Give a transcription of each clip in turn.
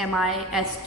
MIST,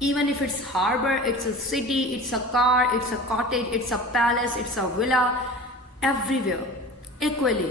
Even if it's harbor, it's a city, it's a car, it's a cottage, it's a palace, it's a villa, everywhere, equally.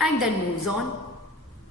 And then moves on.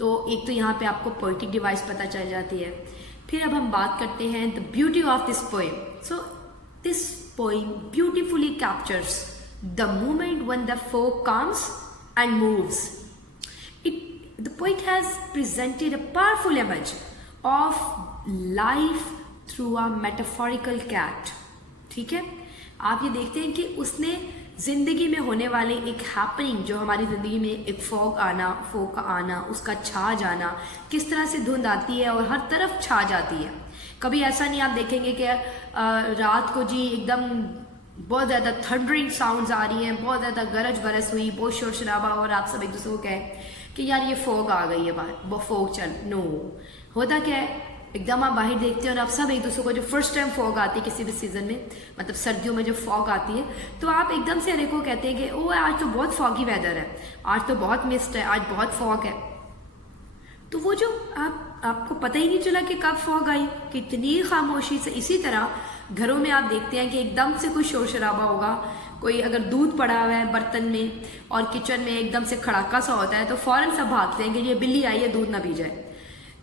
تو ایک تو یہاں پہ آپ کو poetic device پتہ چل جاتی ہے. پھر اب ہم بات کرتے ہیں the beauty of this poem. So this poem beautifully captures the moment when the folk comes and moves. The poet has presented a powerful image of life through a metaphorical cat. ٹھیک ہے, آپ یہ دیکھتے ہیں کہ اس نے زندگی میں ہونے والے ایک ہیپننگ, جو ہماری زندگی میں ایک فوگ کا آنا, اس کا چھا جانا, کس طرح سے دھند آتی ہے اور ہر طرف چھا جاتی ہے. کبھی ایسا نہیں آپ دیکھیں گے کہ رات کو جی ایک دم بہت زیادہ تھنڈرنگ ساؤنڈز آ رہی ہیں, بہت زیادہ گرج برس ہوئی, بہت شور شرابہ, اور آپ سب ایک دوسرے کو کہیں کہ یار یہ فوگ آ گئی ہے باہر, وہ فوگ چل. نو, ہوتا کیا ہے, ایک دم آپ باہر دیکھتے ہیں اور آپ سب ایک دوسرے کو, جو فرسٹ ٹائم فوگ آتی ہے کسی بھی سیزن میں, مطلب سردیوں میں جو فوگ آتی ہے, تو آپ ایک دم سے ہر ایک کو کہتے ہیں کہ او آج تو بہت فوگی ویدر ہے, آج تو بہت مسٹ ہے, آج بہت فوگ ہے. تو وہ جو آپ کو پتہ ہی نہیں چلا کہ کب فوگ آئی, کتنی خاموشی سے. اسی طرح گھروں میں آپ دیکھتے ہیں کہ ایک دم سے کوئی شور شرابہ ہوگا, کوئی اگر دودھ پڑا ہوا ہے برتن میں اور کچن میں ایک دم سے کھڑاکا سا ہوتا ہے, تو فوراً سب بھاگتے ہیں کہ یہ بلی آئی ہے, دودھ نہ پی جائے.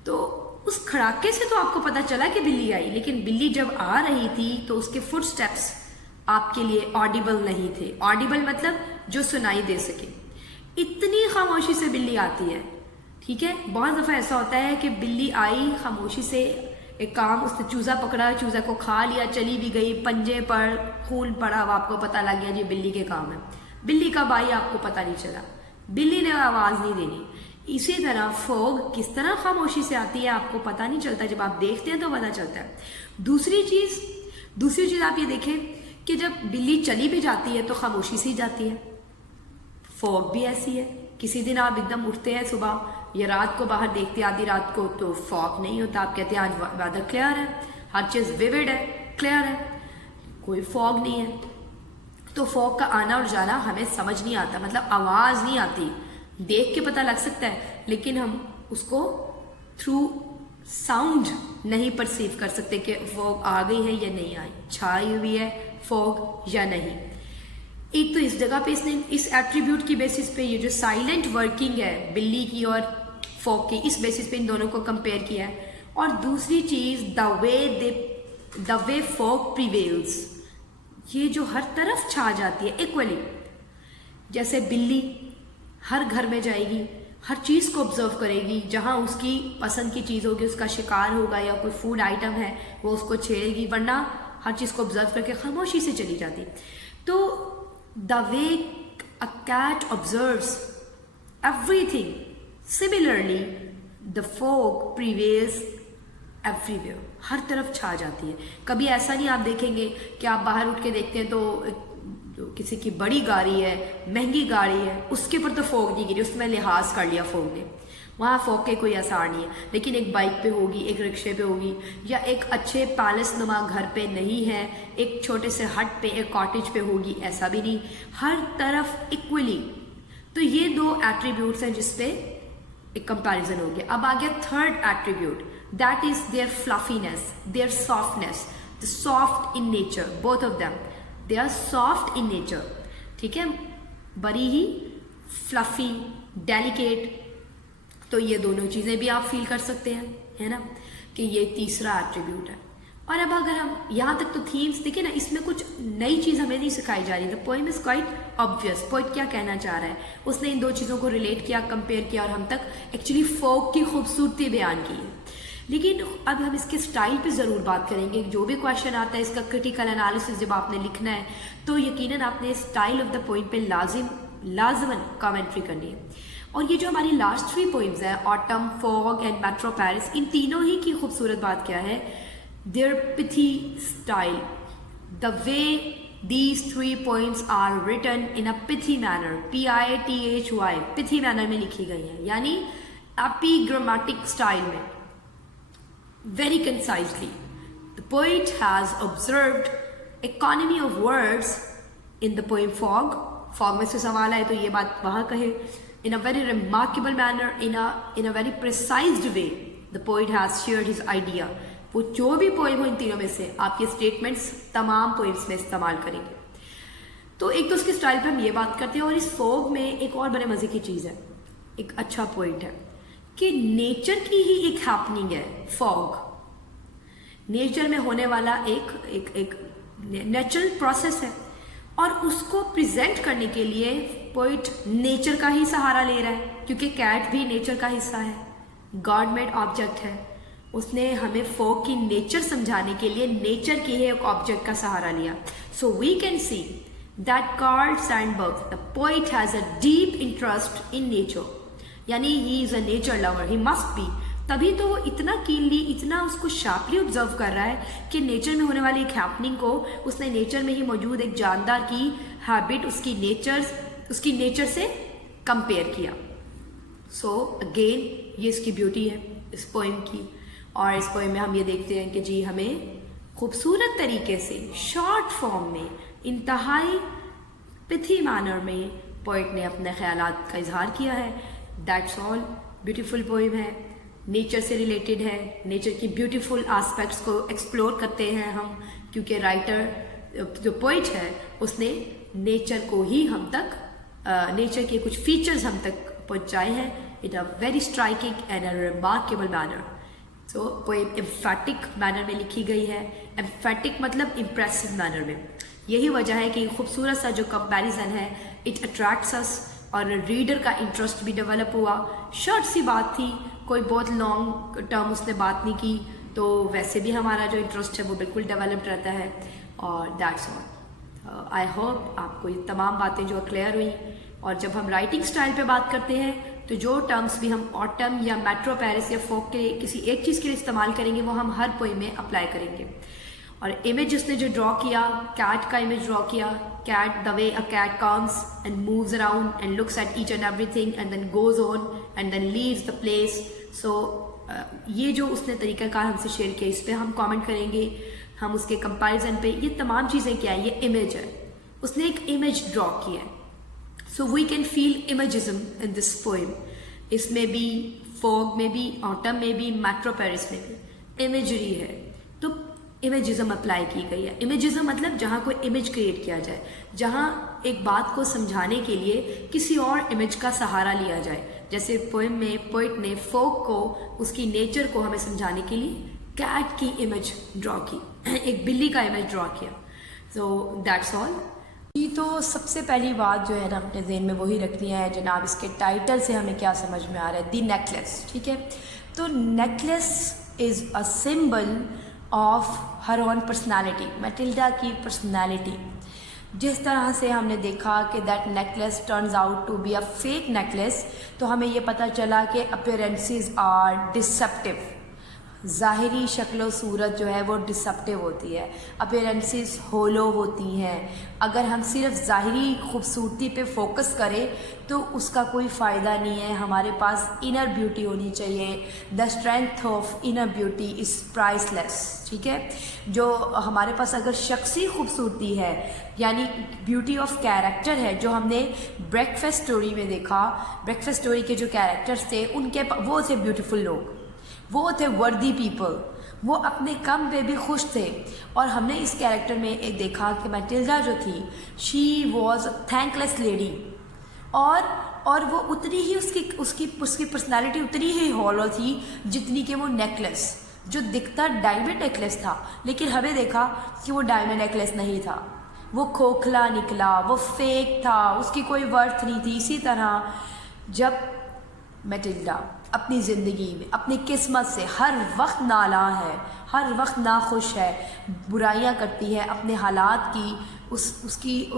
تو اس کھڑاکے سے تو آپ کو پتہ چلا کہ بلی آئی, لیکن بلی جب آ رہی تھی تو اس کے فٹ سٹیپس آپ کے لیے آڈیبل نہیں تھے. آڈیبل مطلب جو سنائی دے سکے. اتنی خاموشی سے بلی آتی ہے. ٹھیک ہے, بہت دفعہ ایسا ہوتا ہے کہ بلی آئی خاموشی سے, ایک کام, اس نے چوزا پکڑا, چوزا کو کھا لیا, چلی بھی گئی, پنجے پر خون پڑا, اب آپ کو پتہ لگ گیا یہ بلی کے کام ہے. بلی کب آئی آپ کو پتہ نہیں چلا, بلی نے آواز نہیں دینی. اسی طرح فوگ کس طرح خاموشی سے آتی ہے آپ کو پتہ نہیں چلتا, جب آپ دیکھتے ہیں تو پتہ چلتا ہے. دوسری چیز آپ یہ دیکھیں کہ جب بلی چلی بھی جاتی ہے تو خاموشی سے ہی جاتی ہے. فوگ بھی ایسی ہے. کسی دن آپ ایک دم اٹھتے ہیں صبح یا رات کو باہر دیکھتے آدھی رات کو, تو فوگ نہیں ہوتا, آپ کہتے ہیں آج ویدر کلیئر ہے, ہر چیز ویوڈ ہے, کلیئر ہے, کوئی فوگ نہیں ہے. تو فوگ کا آنا اور جانا ہمیں سمجھ نہیں آتا, مطلب آواز نہیں آتی, دیکھ کے پتہ لگ سکتا ہے, لیکن ہم اس کو تھرو ساؤنڈ نہیں پرسیو کر سکتے کہ فوگ آ گئی ہے یا نہیں آئی, چھائی ہوئی ہے فوگ یا نہیں. ایک تو اس جگہ پہ اس نے اس ایٹریبیوٹ کی بیسس پہ یہ جو سائلنٹ ورکنگ ہے بلی کی اور فوگ کی, اس بیسس پہ ان دونوں کو کمپیئر کیا ہے. اور دوسری چیز دا وے فوگ پریویلز, یہ جو ہر طرف چھا جاتی ہے ایکولی. جیسے بلی ہر گھر میں جائے گی, ہر چیز کو آبزرو کرے گی, جہاں اس کی پسند کی چیز ہوگی, اس کا شکار ہوگا یا کوئی فوڈ آئٹم ہے وہ اس کو چھیڑے گی, ورنہ ہر چیز کو آبزرو کر کے خاموشی سے چلی جاتی. تو the way a cat observes everything, similarly the fog prevails everywhere, ہر طرف چھا جاتی ہے. کبھی ایسا نہیں آپ دیکھیں گے کہ آپ باہر اٹھ کے دیکھتے ہیں تو کسی کی بڑی گاڑی ہے, مہنگی گاڑی ہے, اس کے اوپر تو فوگ نہیں گری, اس میں لحاظ کر لیا فوگ نے, وہاں فوگ کے کوئی اثار نہیں ہے. لیکن ایک بائک پہ ہوگی, ایک رکشے پہ ہوگی, یا ایک اچھے پیلس نما گھر پہ نہیں ہے, ایک چھوٹے سے ہٹ پہ, ایک کاٹیج پہ ہوگی, ایسا بھی نہیں, ہر طرف ایکولی. تو یہ دو ایٹریبیوٹس ہیں جس پہ ایک کمپیریزن ہو گیا. اب آ گیا third attribute, that is their fluffiness, their softness, the soft in nature, both of them, they are soft in nature. ٹھیک ہے, بڑی ہی فلفی, ڈیلیکیٹ. تو یہ دونوں چیزیں بھی آپ فیل کر سکتے ہیں, ہے نا, کہ یہ تیسرا ایٹریبیوٹ ہے. اور اب اگر ہم یہاں تک تو تھیمس دیکھیں نا, اس میں کچھ نئی چیز ہمیں نہیں سکھائی جا رہی. دا poem is quite obvious, poet کیا کہنا چاہ رہا ہے, اس نے ان دو چیزوں کو ریلیٹ کیا, کمپیئر کیا, اور ہم تک ایکچولی فوگ کی خوبصورتی بیان کی ہے. لیکن اب ہم اس کے سٹائل پہ ضرور بات کریں گے. جو بھی کویشچن آتا ہے اس کا کرٹیکل انالیسس جب آپ نے لکھنا ہے تو یقیناً آپ نے سٹائل آف دا پوئم پہ لازماً کامنٹری کرنی ہے. اور یہ جو ہماری لاسٹ 3 پوئمز ہیں, autumn, fog and metro Paris, ان تینوں ہی کی خوبصورت بات کیا ہے, their pithy style, the way these 3 poems are written in a pithy manner, pithy, pithy manner میں لکھی گئی ہیں, یعنی ایپیگرامیٹک اسٹائل میں, very concisely. The poet has observed economy of words in the poem Fog. Fog میں سے سوال ہے تو یہ بات وہاں کہے. In a very remarkable manner, in a very precise way, the poet has shared his idea. وہ جو بھی پوئم ہو ان تینوں میں سے آپ یہ اسٹیٹمنٹس تمام پوئمس میں استعمال کریں گے. تو ایک تو اس کے اسٹائل پہ ہم یہ بات کرتے ہیں. اور اس فوگ میں ایک اور بڑے مزے کی چیز ہے, ایک اچھا پوئٹ ہے کہ نیچر کی ہی ایک ہیپننگ ہے فوگ. نیچر میں ہونے والا ایک نیچرل پروسیس ہے اور اس کو پریزنٹ کرنے کے لیے پوئٹ نیچر کا ہی سہارا لے رہا ہے کیونکہ کیٹ بھی نیچر کا حصہ ہے, گاڈ میڈ آبجیکٹ ہے. اس نے ہمیں فوگ کی نیچر سمجھانے کے لیے نیچر کی ہی ایک آبجیکٹ کا سہارا لیا. So we can see that Carl Sandburg the poet has a deep interest in nature, یعنی he is a nature lover, he must be. تبھی تو وہ اتنا کینلی, اتنا اس کو شارپلی آبزرو کر رہا ہے کہ نیچر میں ہونے والی ایک ہیپننگ کو اس نے نیچر میں ہی موجود ایک جاندار کی ہیبٹ اس کی نیچر سے کمپیئر کیا. سو اگین یہ اس کی بیوٹی ہے اس پوئم کی. اور اس پوئم میں ہم یہ دیکھتے ہیں کہ جی ہمیں خوبصورت طریقے سے شارٹ فارم میں انتہائی پتھی مینر میں پوئٹ نے اپنے خیالات کا اظہار کیا ہے. That's all. بیوٹیفل پوئم ہے, نیچر سے ریلیٹڈ ہے, نیچر کی بیوٹیفل آسپیکٹس کو ایکسپلور کرتے ہیں ہم, کیونکہ رائٹر جو پوئٹ ہے اس نے نیچر کو ہی ہم تک, نیچر کے کچھ فیچرز ہم تک پہنچائے ہیں in a very striking and a remarkable manner. So poem emphatic manner میں لکھی گئی ہے. امفیٹک مطلب امپریسو مینر میں. یہی وجہ ہے کہ خوبصورت سا جو کمپیریزن ہے اٹ اٹریکٹس اس, اور ریڈر کا انٹرسٹ بھی ڈیولپ ہوا. شارٹ سی بات تھی, کوئی بہت لانگ ٹرم اس نے بات نہیں کی, تو ویسے بھی ہمارا جو انٹرسٹ ہے وہ بالکل ڈیولپڈ رہتا ہے. اور دیٹس آل. آئی ہوپ آپ کو یہ تمام باتیں جو کلیئر ہوئی. اور جب ہم رائٹنگ سٹائل پہ بات کرتے ہیں تو جو ٹرمز بھی ہم آٹم یا میٹرو پیرس یا فوک کے کسی ایک چیز کے لیے استعمال کریں گے وہ ہم ہر پوئم میں اپلائی کریں گے. اور امیج اس نے جو ڈرا کیا, کیٹ کا امیج ڈرا کیا, cat the way a cat comes and moves around and looks at each and everything and then goes on and then leaves the place. So یہ جو اس نے طریقہ کار ہم سے شیئر کیا اس پہ ہم کامنٹ کریں گے, ہم اس کے کمپیریزن پہ. یہ تمام چیزیں کیا ہے, یہ امیج ہے, اس نے ایک امیج ڈرا کیا ہے. سو we can feel امیجزم in this poem. اس میں بھی فوگ میں بھی, آٹم میں بھی, میٹرو پیرس میں بھی امیجری ہے. تو امیجزم اپلائی کی گئی ہے. امیجزم مطلب جہاں کوئی امیج کریٹ کیا جائے, جہاں ایک بات کو سمجھانے کے لیے کسی اور امیج کا سہارا لیا جائے. جیسے پوئم میں پوئٹ نے فوگ کو, اس کی نیچر کو ہمیں سمجھانے کے لیے کیٹ کی امیج ڈرا کی, ایک بلی کا امیج ڈرا کیا. So that's all. جی تو سب سے پہلی بات جو ہے نا اپنے ذہن میں وہی رکھنی ہے جناب, اس کے ٹائٹل سے ہمیں کیا سمجھ میں آ رہا ہے, دی نیکلیس. ٹھیک ہے, تو necklace is a symbol of her own personality, Matilda کی پرسنالٹی. جس طرح سے ہم نے دیکھا کہ that necklace turns out to be a fake necklace, تو ہمیں یہ پتہ چلا کہ اپیرنسز آر ڈسپٹیو. ظاہری شکل و صورت جو ہے وہ ڈسپٹیو ہوتی ہے, اپیرنسز ہولو ہوتی ہیں. اگر ہم صرف ظاہری خوبصورتی پہ فوکس کریں تو اس کا کوئی فائدہ نہیں ہے. ہمارے پاس انر بیوٹی ہونی چاہیے. The strength of inner beauty is priceless. ٹھیک ہے, جو ہمارے پاس اگر شخصی خوبصورتی ہے یعنی بیوٹی آف کیریکٹر ہے, جو ہم نے بریک فاسٹ اسٹوری میں دیکھا, بریک فاسٹ اسٹوری کے جو کیریکٹرس تھے ان کے وہ تھے بیوٹیفل لوگ, وہ تھے وردی پیپل, وہ اپنے کم پہ بھی خوش تھے. اور ہم نے اس کیریکٹر میں ایک دیکھا کہ میٹلڈا جو تھی, she was a thank less lady, اور وہ اتنی ہی اس کی پرسنالٹی اتنی ہی ہالو تھی جتنی کہ وہ نیکلیس, جو دکھتا ڈائمنڈ نیکلیس تھا, لیکن ہمیں دیکھا کہ وہ ڈائمنڈ نیکلیس نہیں تھا, وہ کھوکھلا نکلا, وہ فیک تھا, اس کی کوئی ورتھ نہیں تھی. اسی طرح جب میٹلڈا اپنی زندگی میں اپنی قسمت سے ہر وقت نالاں ہے, ہر وقت ناخوش ہے, برائیاں کرتی ہے, اپنے حالات کی اس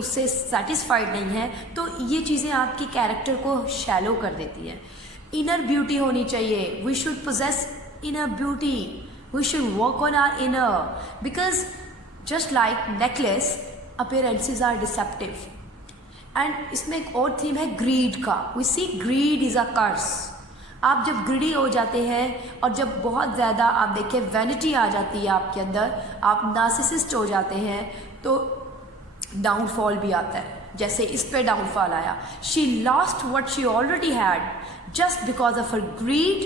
سے سیٹسفائیڈ نہیں ہے, تو یہ چیزیں آپ کی کیریکٹر کو شیلو کر دیتی ہیں. انر بیوٹی ہونی چاہیے. We should possess inner beauty, we should work on our inner, because just like necklace appearances are deceptive. And اس میں ایک اور تھیم ہے گریڈ کا. We see greed is a curse. آپ جب گریڈی ہو جاتے ہیں اور جب بہت زیادہ آپ دیکھیں وینٹی آ جاتی ہے آپ کے اندر, آپ نارسسسٹ ہو جاتے ہیں, تو ڈاؤن فال بھی آتا ہے. جیسے اس پہ ڈاؤن فال آیا, she lost what she already had just because of her greed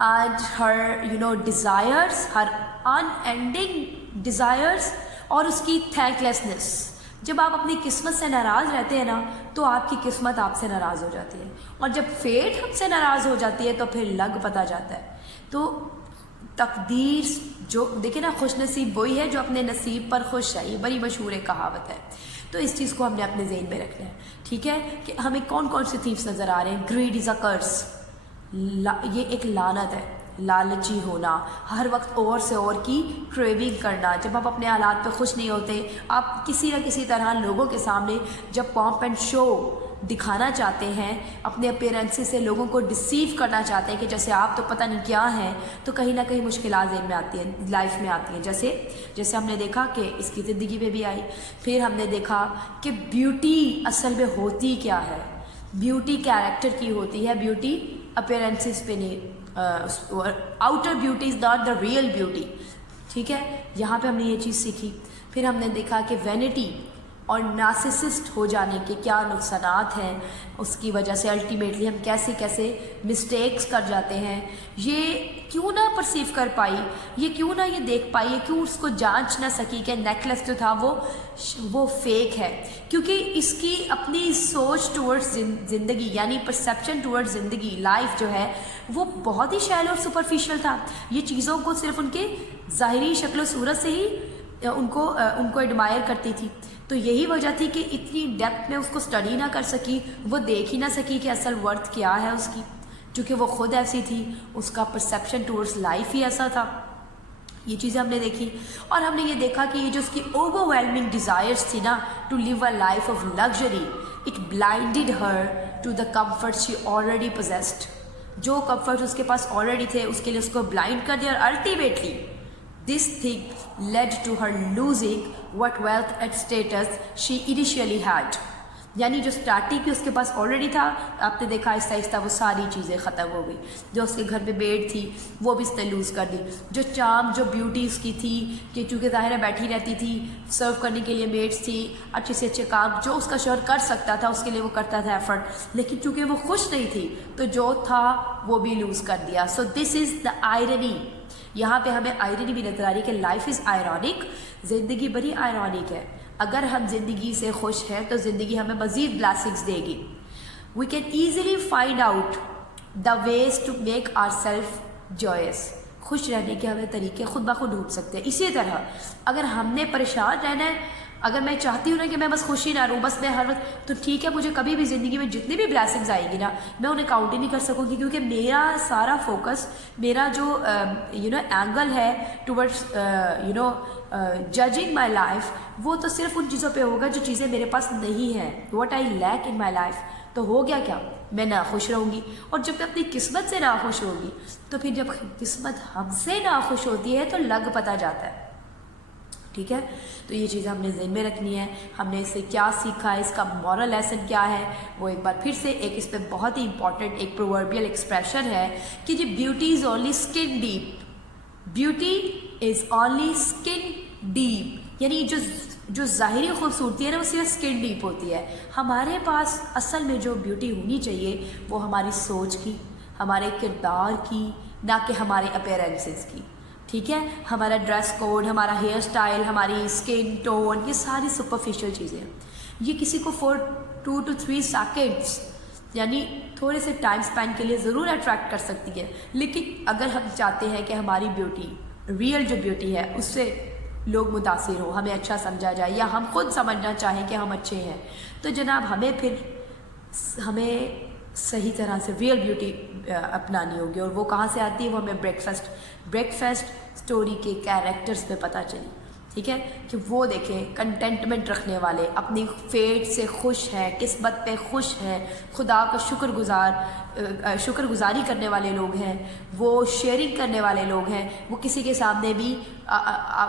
and her desires, her unending desires, اور اس کی تھینک لیسنس. جب آپ اپنی قسمت سے ناراض رہتے ہیں نا تو آپ کی قسمت آپ سے ناراض ہو جاتی ہے، اور جب فیٹ ہم سے ناراض ہو جاتی ہے تو پھر لگ پتہ جاتا ہے۔ تو تقدیر جو دیکھیں نا، خوش نصیب وہی ہے جو اپنے نصیب پر خوش ہے، یہ بڑی مشہور ایک کہاوت ہے۔ تو اس چیز کو ہم نے اپنے ذہن میں رکھنا ہے، ٹھیک ہے، کہ ہمیں کون کون سے تھیفس نظر آ رہے ہیں۔ گریڈ از اے کرس، یہ ایک لعنت ہے، لالچی ہونا، ہر وقت اور سے اور کی کریونگ کرنا۔ جب آپ اپنے حالات پہ خوش نہیں ہوتے، آپ کسی نہ کسی طرح لوگوں کے سامنے جب پامپ اینڈ شو دکھانا چاہتے ہیں، اپنے اپیرنس سے لوگوں کو ڈسیو کرنا چاہتے ہیں کہ جیسے آپ تو پتہ نہیں کیا ہیں، تو کہیں نہ کہیں مشکلات ذہن میں آتی ہیں، لائف میں آتی ہیں، جیسے ہم نے دیکھا کہ اس کی زندگی میں بھی آئی۔ پھر ہم نے دیکھا کہ بیوٹی اصل میں ہوتی کیا ہے، بیوٹی کیریکٹر کی ہوتی ہے، بیوٹی اپیرنسز پہ نہیں، outer beauty is not the real beauty, ٹھیک ہے، یہاں پہ ہم نے یہ چیز سیکھی۔ پھر ہم نے دیکھا کہ وینٹی اور نارسسسٹ ہو جانے کے کیا نقصانات ہیں، اس کی وجہ سے الٹیمیٹلی ہم کیسے کیسے مسٹیکس کر جاتے ہیں، یہ کیوں نہ پرسیو کر پائی، یہ کیوں نہ یہ دیکھ پائی، یہ کیوں اس کو جانچ نہ سکی کہ نیکلس جو تھا وہ فیک ہے، کیونکہ اس کی اپنی سوچ ٹورڈز زندگی، یعنی پرسیپشن ٹورڈز زندگی، لائف جو ہے وہ بہت ہی شیلو اور سپرفیشل تھا۔ یہ چیزوں کو صرف ان کے ظاہری شکل و صورت سے ہی ان کو ایڈمائر کرتی تھی۔ تو یہی وجہ تھی کہ اتنی ڈیپتھ میں اس کو اسٹڈی نہ کر سکی، وہ دیکھ ہی نہ سکی کہ اصل ورتھ کیا ہے اس کی، کیونکہ وہ خود ایسی تھی، اس کا پرسیپشن ٹورڈز لائف ہی ایسا تھا۔ یہ چیزیں ہم نے دیکھی، اور ہم نے یہ دیکھا کہ یہ جو اس کی اوور ویلمنگ ڈیزائرس تھی نا to live a life of luxury, it blinded her to the comfort she already possessed. جو کمفرٹ اس کے پاس آلریڈی تھے اس کے لیے اس کو بلائنڈ کر دیا، اور ultimately this thing led to her losing what wealth and status she initially had۔ یعنی جو اسٹارٹنگ پہ اس کے پاس آلریڈی تھا، آپ نے دیکھا آہستہ آہستہ وہ ساری چیزیں ختم ہو گئی۔ جو اس کے گھر میں بیڈ تھی وہ بھی اس نے لوز کر دی، جو چارم، جو بیوٹی اس کی تھی کہ چونکہ ظاہر ہے بیٹھی رہتی تھی، سرو کرنے کے لیے میڈس تھی، اچھے سے اچھے کام جو اس کا شوہر کر سکتا تھا اس کے لیے وہ کرتا تھا ایفرٹ، لیکن چونکہ وہ خوش نہیں تھی تو جو تھا وہ بھی لوز کر دیا۔ سو دس از دا آئرنی، یہاں پہ ہمیں آئرنی بھی نظر آ رہی ہے کہ لائف از آئرونک، زندگی بڑی آئرونک ہے۔ اگر ہم زندگی سے خوش ہیں تو زندگی ہمیں مزید بلیسنگز دے گی۔ We can easily find out the ways to make our self joyous, خوش رہنے کے ہمیں طریقے خود بخود ڈھونڈ سکتے ہیں۔ اسی طرح اگر ہم نے پریشان رہنا ہے، اگر میں چاہتی ہوں نا کہ میں بس خوشی نہ رہوں، بس میں ہر وقت، تو ٹھیک ہے، مجھے کبھی بھی زندگی میں جتنی بھی بلیسنگز آئیں گی نا میں انہیں کاؤنٹ ہی نہیں کر سکوں گی، کیونکہ میرا سارا فوکس، میرا جو اینگل ہے ٹورڈس ججنگ مائی لائف، وہ تو صرف ان چیزوں پہ ہوگا جو چیزیں میرے پاس نہیں ہیں، what I lack in my life. تو ہو گیا کیا، میں ناخوش رہوں گی، اور جب میں اپنی قسمت سے ناخوش ہوگی تو پھر جب قسمت ہم سے ناخوش ہوتی ہے تو لگ پتہ جاتا ہے، ٹھیک ہے۔ تو یہ چیزیں ہم نے ذہن میں رکھنی ہے۔ ہم نے اس سے کیا سیکھا ہے، اس کا مورل لیسن کیا ہے، وہ ایک بار پھر سے ایک اس پہ بہت ہی امپورٹنٹ ایک پرووربیل ایکسپریشن ہے کہ جی beauty is only skin deep, beauty is only skin deep, یعنی جو ظاہری خوبصورتی ہے نا وہ صرف اسکن ڈیپ ہوتی ہے۔ ہمارے پاس اصل میں جو بیوٹی ہونی چاہیے وہ ہماری سوچ کی، ہمارے کردار کی، نہ کہ ہمارے اپیرنسز کی، ٹھیک ہے۔ ہمارا ڈریس کوڈ، ہمارا ہیئر سٹائل، ہماری اسکن ٹون، یہ ساری سپرفیشل چیزیں ہیں، یہ کسی کو 2 to 3 سیکنڈس یعنی تھوڑے سے ٹائم سپین کے لیے ضرور اٹریکٹ کر سکتی ہے، لیکن اگر ہم چاہتے ہیں کہ ہماری بیوٹی، ریئل جو بیوٹی ہے، اس سے لوگ متاثر ہوں، ہمیں اچھا سمجھا جائے، یا ہم خود سمجھنا چاہیں کہ ہم اچھے ہیں، تو جناب ہمیں صحیح طرح سے ریئل بیوٹی اپنانی ہوگی، اور وہ کہاں سے آتی ہے، وہ ہمیں بریکفاسٹ اسٹوری کے کیریکٹرز پہ پتہ چلی، ٹھیک ہے، کہ وہ دیکھیں کنٹینٹمنٹ رکھنے والے، اپنی فیٹ سے خوش ہیں، قسمت پہ خوش ہیں، خدا کا شکر گزاری کرنے والے لوگ ہیں، وہ شیئرنگ کرنے والے لوگ ہیں، وہ کسی کے سامنے بھی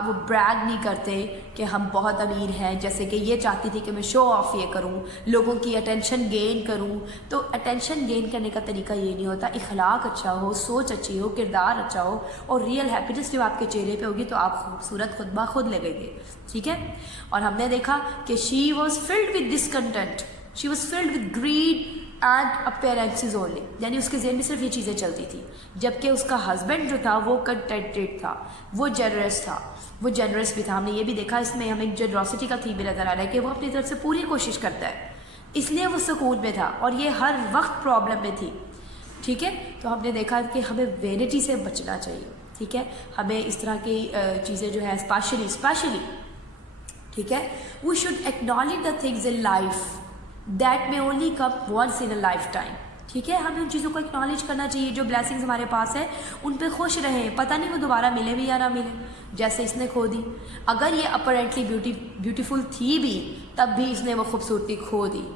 وہ بریگ نہیں کرتے کہ ہم بہت امیر ہیں، جیسے کہ یہ چاہتی تھی کہ میں شو آف یہ کروں، لوگوں کی اٹینشن گین کروں۔ تو اٹینشن گین کرنے کا طریقہ یہ نہیں ہوتا، اخلاق اچھا ہو، سوچ اچھی ہو، کردار اچھا ہو، اور ریئل ہیپینس جو آپ کے چہرے پہ ہوگی تو آپ خوبصورت خود بخود لگیں گے، ٹھیک ہے۔ اور ہم نے دیکھا کہ she was filled with discontent, she was filled with greed and appearances only, یعنی اس کے ذہن میں صرف یہ چیزیں چلتی تھیں، جبکہ اس کا ہسبینڈ جو تھا وہ کنٹینٹڈ تھا، وہ جنرس تھا، وہ جنرس بھی تھا. ہم نے یہ بھی دیکھا اس میں ہمیں جنراسٹی کا تھیم بھی نظر آ رہا ہے کہ وہ اپنی طرف سے پوری کوشش کرتا ہے، اس لیے وہ سکون میں تھا اور یہ ہر وقت پرابلم میں تھی. ٹھیک ہے، تو ہم نے دیکھا کہ ہمیں وینٹی سے بچنا چاہیے. ٹھیک ہے، ہمیں اس طرح کی چیزیں جو ہے اسپیشلی ٹھیک ہے، we should acknowledge the things in life that may only come once in a lifetime. ٹھیک ہے، ہمیں ان چیزوں کو ایکنالج کرنا چاہیے. جو بلیسنگز ہمارے پاس ہے ان پہ خوش رہیں، پتہ نہیں وہ دوبارہ ملے بھی یا نہ ملے. جیسے اس نے کھو دی، اگر یہ اپرنٹلی بیوٹیفل تھی بھی تب بھی اس نے وہ خوبصورتی کھو دی.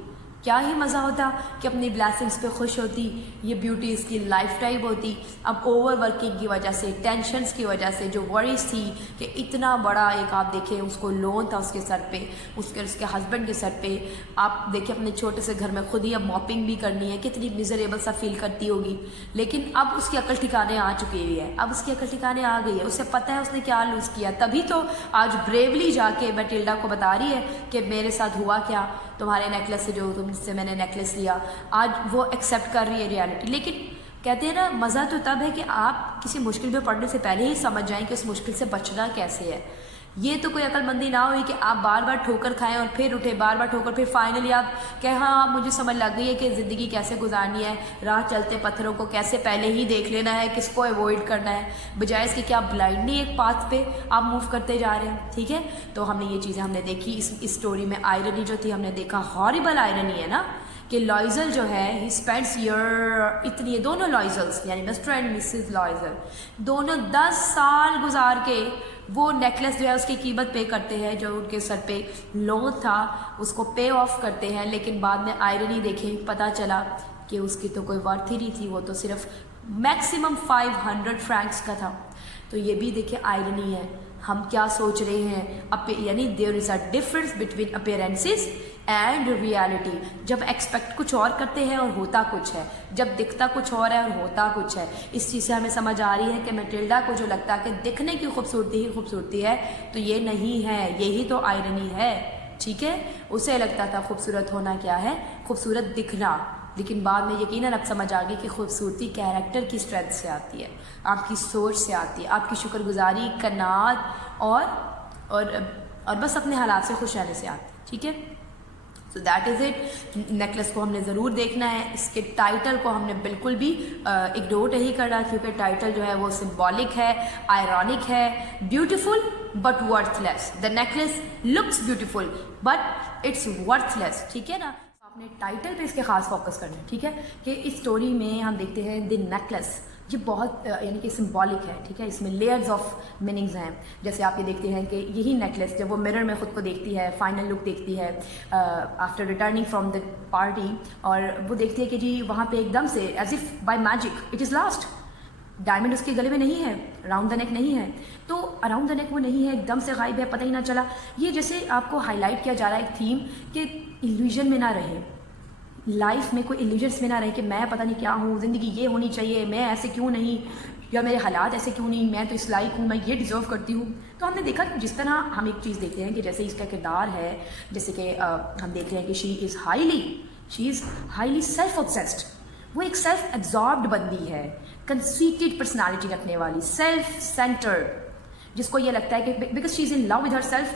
کیا ہی مزہ ہوتا کہ اپنی بلیسنگز پہ خوش ہوتی، یہ بیوٹی اس کی لائف ٹائم ہوتی. اب اوور ورکنگ کی وجہ سے، ٹینشنز کی وجہ سے، جو وریز تھی کہ اتنا بڑا ایک آپ دیکھیں اس کو لون تھا اس کے سر پہ، اس کے ہسبینڈ کے سر پہ. آپ دیکھیں اپنے چھوٹے سے گھر میں خود ہی اب موپنگ بھی کرنی ہے، کتنی میزریبل سا فیل کرتی ہوگی. لیکن اب اس کی عقل ٹھکانے آ چکی ہوئی ہے، اب اس کی عقل ٹھکانے آ گئی ہے، اسے پتہ ہے اس نے کیا لوز کیا. تبھی تو آج بریولی جا کے میٹلڈا کو بتا رہی ہے کہ میرے ساتھ ہوا کیا، تمہارے نیکلس سے جو تم سے میں نے نیکلس لیا. آج وہ ایکسیپٹ کر رہی ہے ریالٹی. لیکن کہتے ہیں نا مزہ تو تب ہے کہ آپ کسی مشکل میں پڑنے سے پہلے ہی سمجھ جائیں کہ اس مشکل سے بچنا کیسے ہے. یہ تو کوئی عقل مندی نہ ہوئی کہ آپ بار بار ٹھوکر کھائیں اور پھر اٹھے، بار بار ٹھوکر، پھر فائنلی آپ کہ ہاں مجھے سمجھ لگ گئی ہے کہ زندگی کیسے گزارنی ہے، راہ چلتے پتھروں کو کیسے پہلے ہی دیکھ لینا ہے، کس کو اوائڈ کرنا ہے، بجائے اس کے کہ آپ بلائنڈلی ایک پاتھ پہ آپ موو کرتے جا رہے ہیں. ٹھیک ہے، تو ہم نے یہ چیزیں ہم نے دیکھی. اس اسٹوری میں آئرنی جو تھی ہم نے دیکھا، ہارریبل آئرنی ہے نا، کہ لوئزل جو ہے ہی اسپینڈس اتنی دونوں لوئزلس یعنی مسٹر اینڈ مسز لوئزل دونوں 10 سال گزار کے وہ نیکلس جو ہے اس کی قیمت پے کرتے ہیں، جو ان کے سر پہ لون تھا اس کو پے آف کرتے ہیں. لیکن بعد میں آئرنی دیکھیں، پتہ چلا کہ اس کی تو کوئی ورتھ ہی نہیں تھی، وہ تو صرف میکسیمم 500 فرینکس کا تھا. تو یہ بھی دیکھیں آئرنی ہے. ہم کیا سوچ رہے ہیں، یعنی there is a difference between appearances and reality. جب ایکسپیکٹ کچھ اور کرتے ہیں اور ہوتا کچھ ہے، جب دکھتا کچھ اور ہے اور ہوتا کچھ ہے. اس چیز سے ہمیں سمجھ آ رہی ہے کہ میٹلڈا کو جو لگتا ہے کہ دکھنے کی خوبصورتی ہی خوبصورتی ہے، تو یہ نہیں ہے، یہی تو آئرنی ہے. ٹھیک ہے، اسے لگتا تھا خوبصورت ہونا کیا ہے، خوبصورت دکھنا. لیکن بعد میں یقیناً اب سمجھ آ گئی کہ خوبصورتی کیریکٹر کی اسٹرینتھ سے آتی ہے، آپ کی سوچ سے آتی ہے، آپ کی شکر گزاری، قناعت اور بس اپنے حالات سے خوش رہنے سے آتی ہے. ٹھیک ہے، so that is it. Necklace کو ہم نے ضرور دیکھنا ہے. اس کے ٹائٹل کو ہم نے بالکل بھی اگنور نہیں کرنا، کیونکہ ٹائٹل جو ہے وہ سمبولک ہے، آئرونک ہے. Beautiful but worthless. The necklace looks beautiful but it's worthless. ٹھیک ہے نا، آپ نے ٹائٹل پہ اس کے خاص فوکس کرنا ہے. ٹھیک ہے، کہ اس سٹوری میں ہم دیکھتے ہیں دی نیکلس، یہ بہت یعنی کہ سمبولک ہے. ٹھیک ہے، اس میں لیئرز آف میننگز ہیں. جیسے آپ یہ دیکھتے ہیں کہ یہی نیکلس جب وہ مرر میں خود کو دیکھتی ہے، فائنل لک دیکھتی ہے after returning from the party, اور وہ دیکھتی ہے کہ جی وہاں پہ ایک دم سے as if by magic it is lost. Diamond اس کے گلے میں نہیں ہے، اراؤنڈ دا نیک نہیں ہے، تو اراؤنڈ دا نیک وہ نہیں ہے، ایک دم سے غائب ہے، پتہ ہی نہ چلا. یہ جیسے آپ کو ہائی لائٹ کیا جا رہا ہے ایک تھیم کہ ایلیوژن میں نہ رہے، لائف میں کوئی ایلیوژنس میں نہ رہے کہ میں پتہ نہیں کیا ہوں، زندگی یہ ہونی چاہیے، میں ایسے کیوں نہیں، یا میرے حالات ایسے کیوں نہیں، میں تو اس لائق ہوں، میں یہ ڈیزرو کرتی ہوں. تو ہم نے دیکھا کہ جس طرح ہم ایک چیز دیکھتے ہیں کہ جیسے اس کا کردار ہے، جیسے کہ ہم دیکھ رہے ہیں کہ شی از ہائیلی سیلف اوبسیسڈ. وہ ایک سیلف ایبزاربڈ بندی ہے، کنسیٹڈ پرسنالٹی رکھنے والی، سیلف سینٹرڈ، جس کو یہ لگتا ہے کہ because she is in love with herself,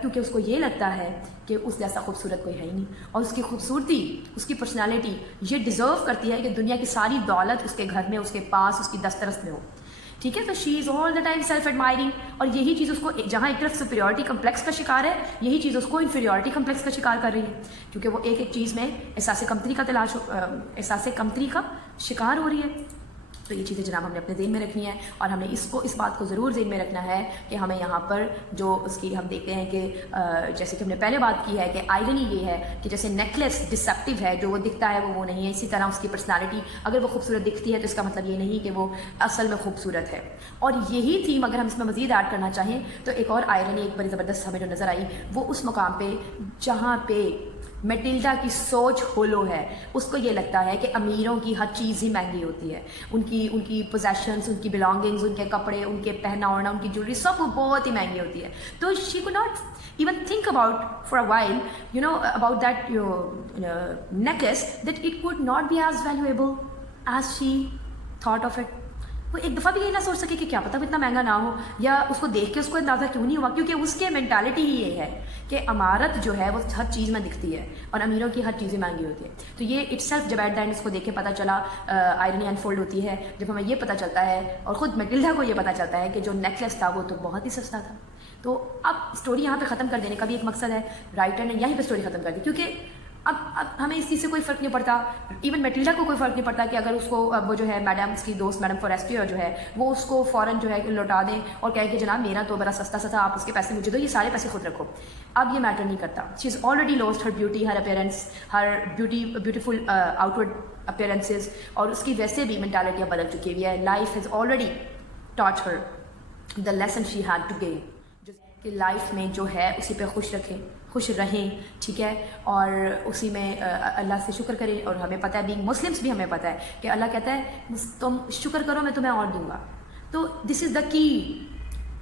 کیونکہ اس کو یہ لگتا ہے کہ اس جیسا خوبصورت کوئی ہے ہی نہیں، اور اس کی خوبصورتی، اس کی پرسنالٹی یہ ڈیزرو کرتی ہے کہ دنیا کی ساری دولت اس کے گھر میں، اس کے پاس، اس کی دسترس میں ہو. ٹھیک ہے، تو شی از آل دا ٹائم سیلف ایڈمائرنگ. اور یہی چیز اس کو جہاں ایک طرف سپیریورٹی کمپلیکس کا شکار ہے، یہی چیز اس کو انفیریورٹی کمپلیکس کا شکار کر رہی ہے، کیونکہ وہ ایک ایک چیز میں احساس کمتری کا شکار ہو رہی ہے. تو یہ چیزیں جناب ہم نے اپنے ذہن میں رکھنی ہے، اور ہم نے اس بات کو ضرور ذہن میں رکھنا ہے کہ ہمیں یہاں پر جو اس کی ہم دیکھتے ہیں کہ جیسے کہ ہم نے پہلے بات کی ہے کہ آئرنی یہ ہے کہ جیسے نیکلس ڈسیپٹیو ہے، جو وہ دکھتا ہے وہ نہیں ہے، اسی طرح اس کی پرسنالٹی اگر وہ خوبصورت دکھتی ہے تو اس کا مطلب یہ نہیں کہ وہ اصل میں خوبصورت ہے. اور یہی تھیم اگر ہم اس میں مزید ایڈ کرنا چاہیں تو ایک اور آئرنی ایک بڑی زبردست ہمیں جو نظر آئی، وہ اس مقام پہ جہاں پہ میٹلڈا کی سوچ ہولو ہے. اس کو یہ لگتا ہے کہ امیروں کی ہر چیز ہی مہنگی ہوتی ہے, ان کی پوزیشنس, ان کی بلانگنگز, ان کے کپڑے, ان کے پہنا اوڑھنا, ان کی جویلری سب بہت ہی مہنگی ہوتی ہے. تو شی کو not even think about for a while, about that necklace, that it could not be as valuable as she thought of it. وہ ایک دفعہ بھی یہ نہ سوچ سکے کہ کیا پتہ وہ اتنا مہنگا نہ ہو, یا اس کو دیکھ کے اس کو اندازہ کیوں نہیں ہوا, کیونکہ اس کے مینٹالٹی ہی یہ ہے کہ امارت جو ہے وہ ہر چیز میں دکھتی ہے اور امیروں کی ہر چیزیں مہنگی ہوتی ہے. تو یہ اٹ سیلف جب ایٹ دا اینڈ اس کو دیکھ کے پتہ چلا, آئرنی انفولڈ ہوتی ہے جب ہمیں یہ پتہ چلتا ہے, اور خود میٹلڈا کو یہ پتہ چلتا ہے کہ جو نیکلیس تھا وہ تو بہت ہی سستا تھا. تو اب اسٹوری یہاں پہ ختم کر دینے کا بھی ایک مقصد ہے, رائٹر نے یہیں پہ اسٹوری ختم کر دی, کیونکہ اب ہمیں اس چیز سے کوئی فرق نہیں پڑتا, ایون میٹلڈا کو کوئی فرق نہیں پڑتا کہ اگر اس کو وہ جو ہے میڈم اس کی دوست میڈم فورسٹیئر جو ہے وہ اس کو فوراً جو ہے لوٹا دیں اور کہیں کہ جناب میرا تو بڑا سستا تھا, آپ اس کے پیسے مجھے دو, یہ سارے پیسے خود رکھو. اب یہ میٹر نہیں کرتا. She is already lost her beauty, her appearance, her beautiful outward appearances, اور اس کی ویسے بھی مینٹالٹیاں بدل چکی ہوئی ہے. Life has already taught her the lesson she had to gain, کہ لائف میں جو ہے اسی پہ خوش رہیں, ٹھیک ہے, اور اسی میں اللہ سے شکر کریں. اور ہمیں پتہ ہے, بینگ مسلمس بھی ہمیں پتہ ہے کہ اللہ کہتا ہے تم شکر کرو میں تمہیں اور دوں گا. تو دس is the key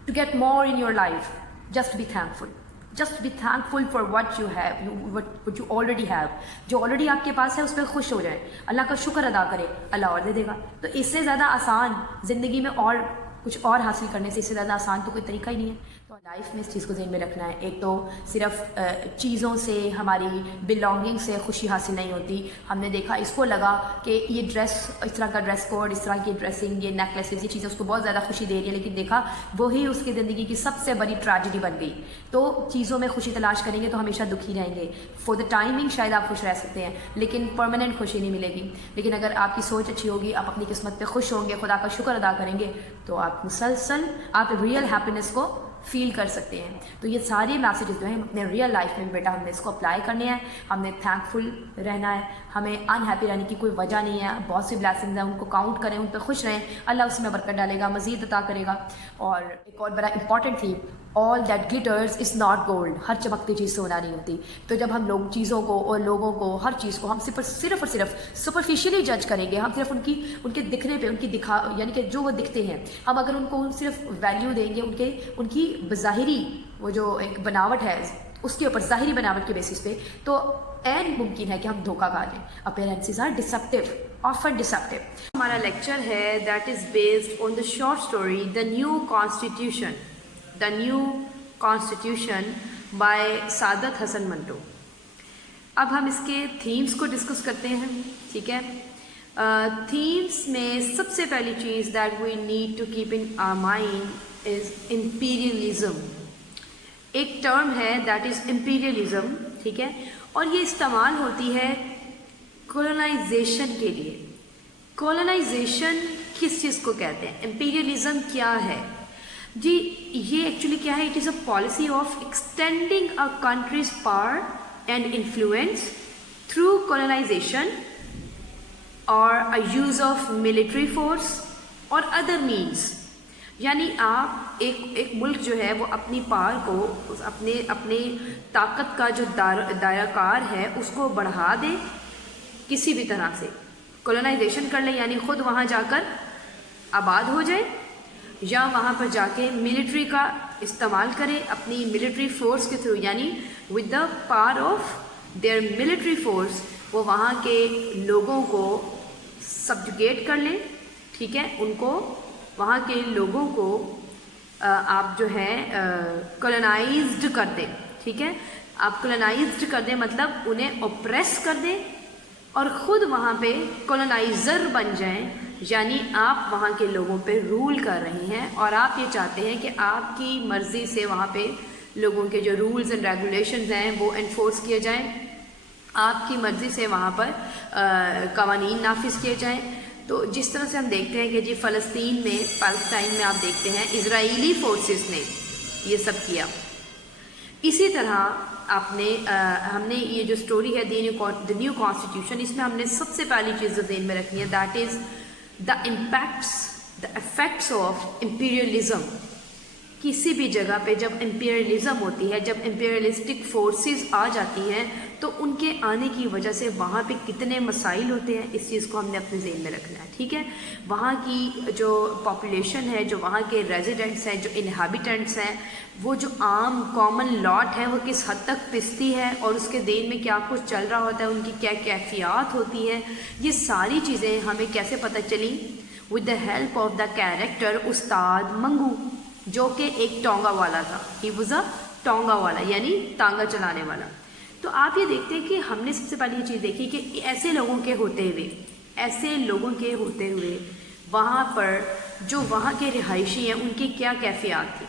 to get more in your life. Just be thankful, just be thankful for what you have, what you already have. جو آلریڈی آپ کے پاس ہے اس پہ خوش ہو جائیں, اللہ کا شکر ادا کرے, اللہ اور دے دے گا. تو اس سے زیادہ آسان زندگی میں اور کچھ اور حاصل کرنے سے اس سے زیادہ آسان تو کوئی طریقہ ہی نہیں ہے. تو لائف میں اس چیز کو ذہن میں رکھنا ہے. ایک تو صرف چیزوں سے, ہماری بلانگنگ سے خوشی حاصل نہیں ہوتی. ہم نے دیکھا اس کو لگا کہ یہ ڈریس, اس طرح کا ڈریس کوڈ, اس طرح کی ڈریسنگ, یہ نیکلیسز, یہ چیزیں اس کو بہت زیادہ خوشی دے رہی ہے, لیکن دیکھا وہی اس کی زندگی کی سب سے بڑی ٹریجڈی بن گئی. تو چیزوں میں خوشی تلاش کریں گے تو ہمیشہ دکھی رہیں گے. فور دا ٹائمنگ شاید آپ خوش رہ سکتے ہیں, لیکن پرماننٹ خوشی نہیں ملے گی. لیکن اگر آپ کی سوچ اچھی ہوگی, آپ اپنی قسمت پہ خوش ہوں گے, خدا کا شکر ادا کریں گے, تو آپ مسلسل آپ ریئل ہیپینس کو فیل کر سکتے ہیں. تو یہ سارے میسیجز جو ہیں اپنے ریئل لائف میں بھی بیٹا ہم نے اس کو اپلائی کرنے ہیں. ہم نے تھینکفل رہنا ہے, ہمیں انہیپی رہنے کی کوئی وجہ نہیں ہے. بہت سی بلیسنگز ہیں, ان کو کاؤنٹ کریں, ان پہ خوش رہیں, اللہ اس میں برکت ڈالے گا, مزید عطا کرے گا. اور ایک اور بڑا امپورٹنٹ تھی, all that glitters is not gold. ہر چمکتی چیز سونا نہیں ہوتی. تو جب ہم لوگ چیزوں کو اور لوگوں کو, ہر چیز کو ہم صرف اور صرف سپرفیشلی جج کریں گے, ہم صرف ان کے دکھنے پہ, ان کی یعنی کہ جو وہ دکھتے ہیں, ہم اگر ان کو صرف ویلیو دیں گے ان کی بظاہری وہ جو ایک بناوٹ ہے اس کے اوپر, ظاہری بناوٹ کے بیسس پہ, تو این ممکن ہے کہ ہم دھوکہ کھا جائیں. Appearances are deceptive, often deceptive. ہمارا لیکچر ہے that is based on the short story the new constitution by Saadat Hasan Manto. اب ہم اس کے تھیمز کو ڈسکس کرتے ہیں, ٹھیک ہے. تھیمز میں سب سے پہلی چیز that we need to keep in our mind is imperialism. ایک ٹرم ہے دیٹ از امپیریلزم, ٹھیک ہے, اور یہ استعمال ہوتی ہے کولونائزیشن کے لیے. کولونائزیشن کس چیز کو کہتے ہیں, امپیریلزم کیا ہے جی؟ یہ ایکچولی کیا ہے, it is a policy of extending a country's power and influence through colonization اور a use of military force اور ادر مینس. یعنی آپ ایک ملک جو ہے وہ اپنی پاور کو, اپنے طاقت کا جو دائرہ کار ہے اس کو بڑھا دے کسی بھی طرح سے, کولونائزیشن کر لے, یعنی خود وہاں جا کر آباد ہو جائے, یا وہاں پر جا کے ملٹری کا استعمال کرے اپنی ملٹری فورس کے تھرو, یعنی with the power of their military force وہ وہاں کے لوگوں کو سبجوگیٹ کر لیں, ٹھیک ہے, ان کو, وہاں کے لوگوں کو آپ جو ہے کولونائزڈ کر دیں, ٹھیک ہے. آپ کولونائزڈ کر دیں مطلب انہیں اوپریس کر دیں اور خود وہاں پہ کولونائزر بن جائیں, یعنی آپ وہاں کے لوگوں پہ رول کر رہی ہیں اور آپ یہ چاہتے ہیں کہ آپ کی مرضی سے وہاں پہ لوگوں کے جو رولز اینڈ ریگولیشنز ہیں وہ انفورس کیے جائیں, آپ کی مرضی سے وہاں پر قوانین نافذ کیے جائیں. تو جس طرح سے ہم دیکھتے ہیں کہ جی فلسطین میں, پیلسٹائن میں آپ دیکھتے ہیں اسرائیلی فورسز نے یہ سب کیا. اسی طرح ہم نے یہ جو سٹوری ہے دی نیو کانسٹیٹیوشن, اس میں ہم نے سب سے پہلی چیز جو ذہن میں رکھنی ہے that is the impacts, the effects of imperialism. کسی بھی جگہ پہ جب امپیریلزم ہوتی ہے, جب امپیریلسٹک فورسز آ جاتی ہیں تو ان کے آنے کی وجہ سے وہاں پہ کتنے مسائل ہوتے ہیں، اس چیز کو ہم نے اپنے ذہن میں رکھنا ہے، ٹھیک ہے. وہاں کی جو پاپولیشن ہے، جو وہاں کے ریزیڈنٹس ہیں، جو انہیبیٹنٹس ہیں، وہ جو عام کامن لاٹ ہے وہ کس حد تک پستی ہے اور اس کے دین میں کیا کچھ چل رہا ہوتا ہے، ان کی کیا کیفیات ہوتی ہیں، یہ ساری چیزیں ہمیں کیسے پتہ چلی؟ With the help of the character استاد منگو، جو کہ ایک ٹونگا والا تھا. ہی واز اے ٹونگا والا، یعنی تانگا چلانے والا. تو آپ یہ دیکھتے ہیں کہ ہم نے سب سے پہلے یہ چیز دیکھی کہ ایسے لوگوں کے ہوتے ہوئے وہاں پر جو وہاں کے رہائشی ہیں ان کی کیا کیفیات تھی.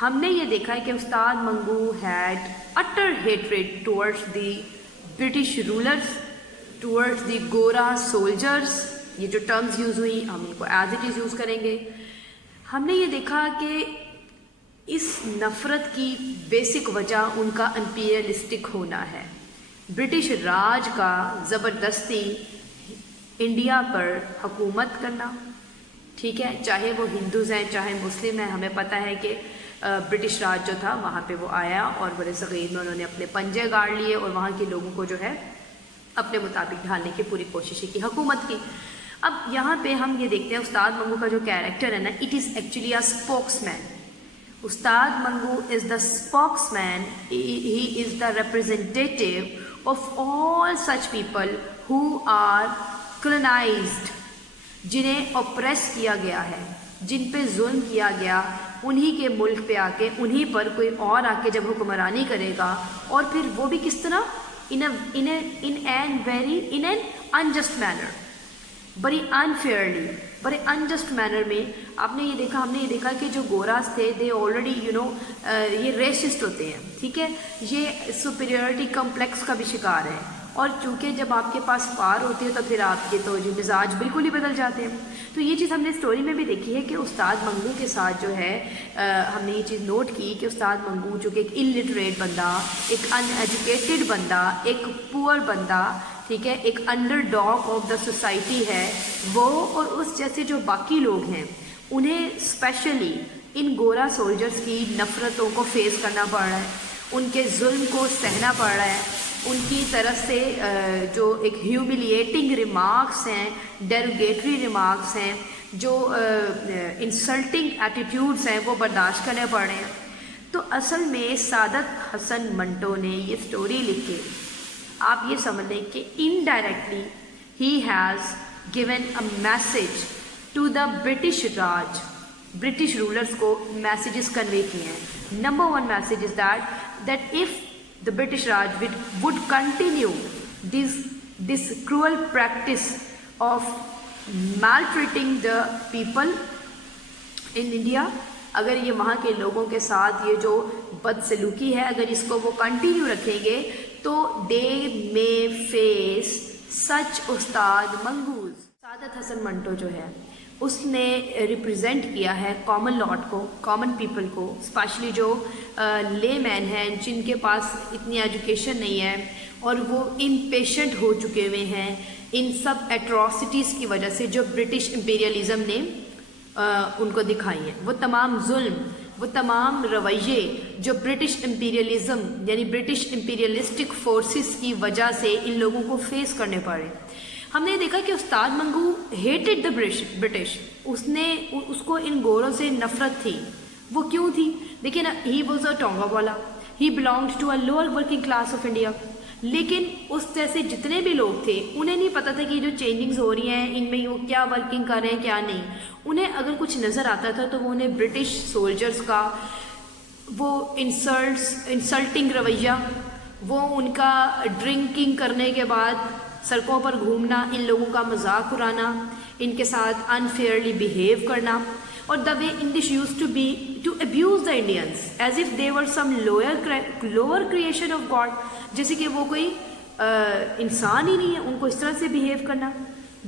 ہم نے یہ دیکھا ہے کہ Ustad Mangu had utter hatred towards the British rulers, towards the gora soldiers. یہ جو ٹرمز یوز ہوئی ہم ان کو ایز اٹ از یوز کریں گے. ہم نے یہ دیکھا کہ اس نفرت کی بیسک وجہ ان کا امپیریلسٹک ہونا ہے، برٹش راج کا زبردستی انڈیا پر حکومت کرنا، ٹھیک ہے، چاہے وہ ہندوز ہیں چاہے مسلم ہیں. ہمیں پتہ ہے کہ برٹش راج جو تھا وہاں پہ وہ آیا اور بڑے صغیر میں انہوں نے اپنے پنجے گاڑ لیے اور وہاں کے لوگوں کو جو ہے اپنے مطابق ڈھالنے کی پوری کوشش کی، حکومت کی. اب یہاں پہ ہم یہ دیکھتے ہیں استاد منگو کا جو کیریکٹر ہے نا، it is actually a spokesman. Ustad Mangu is the spokesman, he is the representative of all such people who are colonized, جنہیں اوپریس کیا گیا ہے، جن پہ ظلم کیا گیا، انہی کے ملک پہ آ کے انہی پر کوئی اور آ کے جب حکمرانی کرے گا، اور پھر وہ بھی کس طرح ان این انجسٹ مینر، بڑی انفیئرلی، بڑے انجسٹ مینر میں. آپ نے یہ دیکھا، ہم نے یہ دیکھا کہ جو گوراس تھے دے آلریڈی یہ ریسسٹ ہوتے ہیں، ٹھیک ہے، یہ سپیریورٹی کمپلیکس کا بھی شکار ہے. اور چونکہ جب آپ کے پاس پار ہوتی ہے تو پھر آپ کے تو جو مزاج بالکل ہی بدل جاتے ہیں. تو یہ چیز ہم نے اسٹوری میں بھی دیکھی ہے کہ استاد منگو کے ساتھ جو ہے ہم نے یہ چیز نوٹ کی کہ استاد منگو جو کہ ایک الٹریٹ بندہ، ایک ان ایجوکیٹڈ بندہ، ایک پور بندہ، ٹھیک ہے، ایک under dog of the society ہے، وہ اور اس جیسے جو باقی لوگ ہیں انہیں اسپیشلی ان گورا سولجرز کی نفرتوں کو فیس کرنا پڑ رہا ہے، ان کے ظلم کو سہنا پڑ رہا ہے، ان کی طرف سے جو ایک ہیوملیٹنگ ریمارکس ہیں، ڈیروگیٹری ریمارکس ہیں، جو انسلٹنگ ایٹیٹیوڈز ہیں وہ برداشت کرنے پڑ رہے ہیں. تو اصل میں سعادت حسن منٹو نے یہ اسٹوری لکھ کے آپ یہ سمجھ لیں کہ indirectly he has given a message to the British Raj, British rulers کو میسیجز کنوے کیے ہیں. Number 1 message is that if the British Raj would continue this cruel practice of maltreating the people in India، اگر یہ وہاں کے لوگوں کے ساتھ یہ جو بدسلوکی ہے اگر اس کو وہ کنٹینیو رکھیں گے تو they may face such استاد منگوز. سعادت حسن منٹو جو ہے اس نے ریپرزینٹ کیا ہے کامن لاٹ کو، کامن پیپل کو، اسپیشلی جو لے مین ہیں جن کے پاس اتنی ایجوکیشن نہیں ہے اور وہ ان پیشنٹ ہو چکے ہوئے ہیں ان سب ایٹراسٹیز کی وجہ سے جو برٹش امپیریلزم نے ان کو دکھائی ہیں. وہ تمام ظلم، وہ تمام رویے جو برٹش امپیریلزم یعنی برٹش امپیریلسٹک فورسز کی وجہ سے ان لوگوں کو فیس کرنے پڑے. ہم نے دیکھا کہ استاد منگو ہیٹڈ دا برٹش، اس کو ان گوروں سے نفرت تھی. وہ کیوں تھی؟ دیکھیں نا، he was a tonga wala, he belonged to a lower working class of India. لیکن اس جیسے جتنے بھی لوگ تھے انہیں نہیں پتہ تھا کہ یہ جو چینجنگز ہو رہی ہیں ان میں وہ کیا ورکنگ کر رہے ہیں کیا نہیں. انہیں اگر کچھ نظر آتا تھا تو وہ انہیں برٹش سولجرز کا وہ انسلٹنگ رویہ، وہ ان کا ڈرنکنگ کرنے کے بعد سڑکوں پر گھومنا، ان لوگوں کا مذاق اڑانا، ان کے ساتھ انفیئرلی بیہیو کرنا، اور the way English use to abuse the Indians as if they were some lower creation of God, جیسے کہ وہ کوئی انسان ہی نہیں ہے، ان کو اس طرح سے بیہیو کرنا.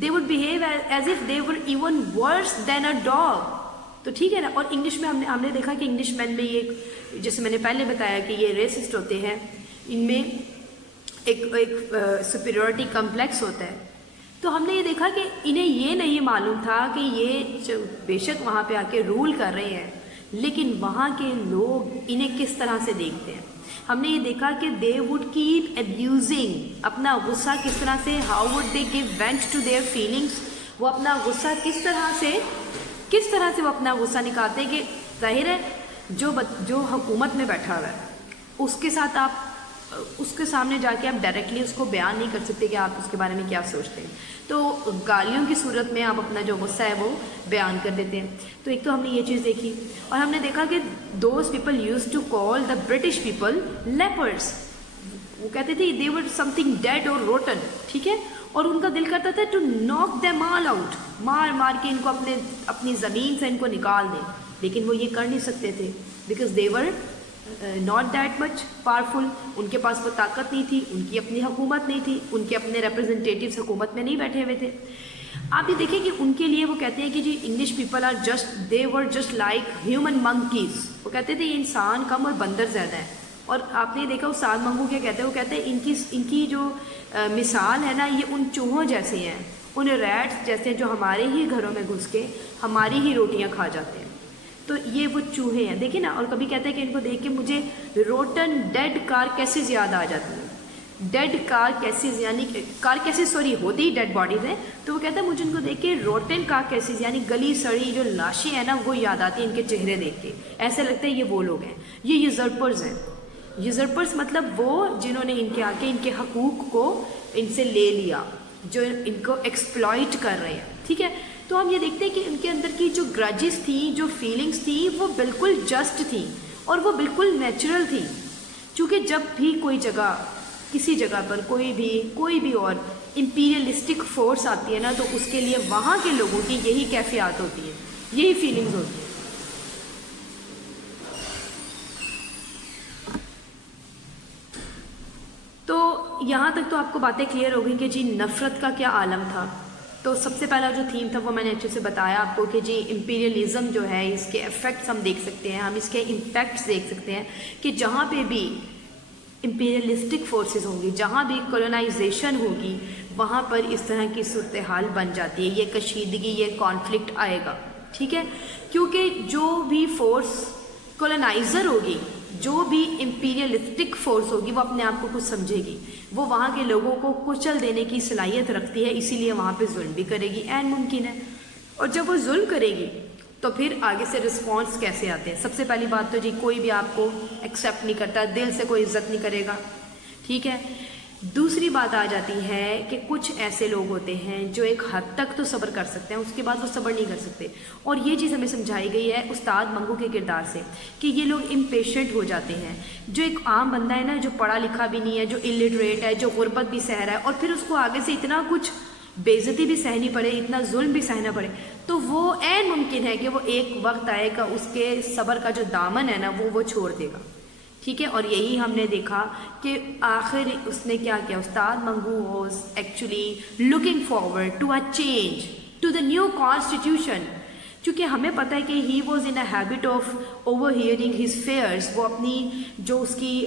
They would behave as if they were even worse than a dog. تو ٹھیک ہے نا. اور انگلش میں ہم نے دیکھا کہ انگلش مین میں یہ جیسے میں نے پہلے بتایا کہ یہ ریسسٹ ہوتے ہیں، ان میں ایک سپیریورٹی کمپلیکس ہوتا ہے. تو ہم نے یہ دیکھا کہ انہیں یہ نہیں معلوم تھا کہ یہ بے شک وہاں پہ آ کے رول کر رہے ہیں لیکن وہاں کے لوگ انہیں کس طرح سے دیکھتے ہیں. ہم نے یہ دیکھا کہ دے وڈ کیپ ابیوزنگ، اپنا غصہ کس طرح سے، how would they give vent to their feelings, وہ اپنا غصہ کس طرح سے وہ اپنا غصہ نکالتے ہیں. کہ ظاہر ہے جو حکومت میں بیٹھا ہوا ہے اس کے ساتھ آپ اس کے سامنے جا کے آپ ڈائریکٹلی اس کو بیان نہیں کر سکتے کہ آپ اس کے بارے میں کیا سوچتے ہیں، تو گالیوں کی صورت میں آپ اپنا جو غصہ ہے وہ بیان کر دیتے ہیں. تو ایک تو ہم نے یہ چیز دیکھی، اور ہم نے دیکھا کہ those people use to call the British people lepers, وہ کہتے تھے دے ور سم تھنگ ڈیڈ اور روٹن، ٹھیک ہے، اور ان کا دل کرتا تھا ٹو ناک دیم آل آؤٹ، مار کے ان کو اپنی زمین سے ان کو نکال دیں، لیکن وہ یہ کر نہیں سکتے تھے because they were not that much powerful, ان کے پاس وہ طاقت نہیں تھی، ان کی اپنی حکومت نہیں تھی، ان کے اپنے ریپرزنٹیٹیوز حکومت میں نہیں بیٹھے ہوئے تھے. آپ یہ دیکھیں کہ ان کے لیے وہ کہتے ہیں کہ جی English people are just they were just like human monkeys, وہ کہتے تھے یہ انسان کم اور بندر زیادہ ہیں. اور آپ نے دیکھا استاد منگو کیا کہتے ہیں، وہ کہتے ہیں ان کی جو مثال ہے نا یہ ان چوہوں جیسے ہیں، ان ریٹس جیسے جو ہمارے ہی گھروں میں گھس کے ہماری ہی روٹیاں کھا جاتے ہیں. تو یہ وہ چوہے ہیں، دیکھیں نا. اور کبھی کہتے ہیں کہ ان کو دیکھ کے مجھے روٹن ڈیڈ کار کیسز یاد آ جاتی ہیں. ڈیڈ کار کیسز یعنی کار کیسز ہوتی ہی ڈیڈ باڈیز ہیں، تو وہ کہتا ہے مجھے ان کو دیکھ کے روٹن کار کیسز یعنی گلی سڑی جو لاشیں ہیں نا وہ یاد آتی ہیں ان کے چہرے دیکھ کے. ایسے لگتا ہے یہ وہ لوگ ہیں، یہ یوزرپرز ہیں. یوزرپرز مطلب وہ جنہوں نے ان کے آ کے ان کے حقوق کو ان سے لے لیا، جو ان کو ایکسپلائٹ کر رہے ہیں، ٹھیک ہے. تو ہم یہ دیکھتے ہیں کہ ان کے اندر کی جو گرجز تھیں، جو فیلنگس تھیں، وہ بالکل جسٹ تھیں اور وہ بالکل نیچرل تھیں. چونکہ جب بھی کوئی جگہ کسی جگہ پر کوئی بھی اور امپیریلسٹک فورس آتی ہے نا تو اس کے لیے وہاں کے لوگوں کی یہی کیفیات ہوتی ہیں، یہی فیلنگز ہوتی ہیں. تو یہاں تک تو آپ کو باتیں کلیئر ہو گئی کہ جی نفرت کا کیا عالم تھا. تو سب سے پہلا جو تھیم تھا وہ میں نے اچھے سے بتایا آپ کو کہ جی امپیریلزم جو ہے اس کے ایفیکٹس ہم دیکھ سکتے ہیں، ہم اس کے امپیکٹس دیکھ سکتے ہیں کہ جہاں پہ بھی امپیریلسٹک فورسز ہوں گی، جہاں بھی کولونائزیشن ہوگی وہاں پر اس طرح کی صورتحال بن جاتی ہے، یہ کشیدگی، یہ کانفلکٹ آئے گا، ٹھیک ہے. کیونکہ جو بھی فورس کولونائزر ہوگی، جو بھی امپیریلسٹک فورس ہوگی وہ اپنے آپ کو کچھ سمجھے گی، وہ وہاں کے لوگوں کو کچل دینے کی صلاحیت رکھتی ہے، اسی لیے وہاں پہ ظلم بھی کرے گی، عین ممکن ہے. اور جب وہ ظلم کرے گی تو پھر آگے سے رسپانس کیسے آتے ہیں. سب سے پہلی بات تو جی کوئی بھی آپ کو ایکسیپٹ نہیں کرتا، دل سے کوئی عزت نہیں کرے گا، ٹھیک ہے. دوسری بات آ جاتی ہے کہ کچھ ایسے لوگ ہوتے ہیں جو ایک حد تک تو صبر کر سکتے ہیں، اس کے بعد وہ صبر نہیں کر سکتے. اور یہ چیز ہمیں سمجھائی گئی ہے استاد منگو کے کردار سے کہ یہ لوگ امپیشنٹ ہو جاتے ہیں. جو ایک عام بندہ ہے نا، جو پڑھا لکھا بھی نہیں ہے، جو الٹریٹ ہے، جو غربت بھی سہ رہا ہے، اور پھر اس کو آگے سے اتنا کچھ بے عزتی بھی سہنی پڑے، اتنا ظلم بھی سہنا پڑے، تو وہ عین ممکن ہے کہ وہ ایک وقت آئے گا اس کے صبر کا جو دامن ہے نا وہ چھوڑ دے گا، ٹھیک ہے. اور یہی ہم نے دیکھا کہ آخر اس نے کیا کیا. Ustad Mangu was actually looking forward to a change to the new constitution. چونکہ ہمیں پتہ ہے کہ he was in a habit of overhearing his fares, وہ اپنی جو اس کی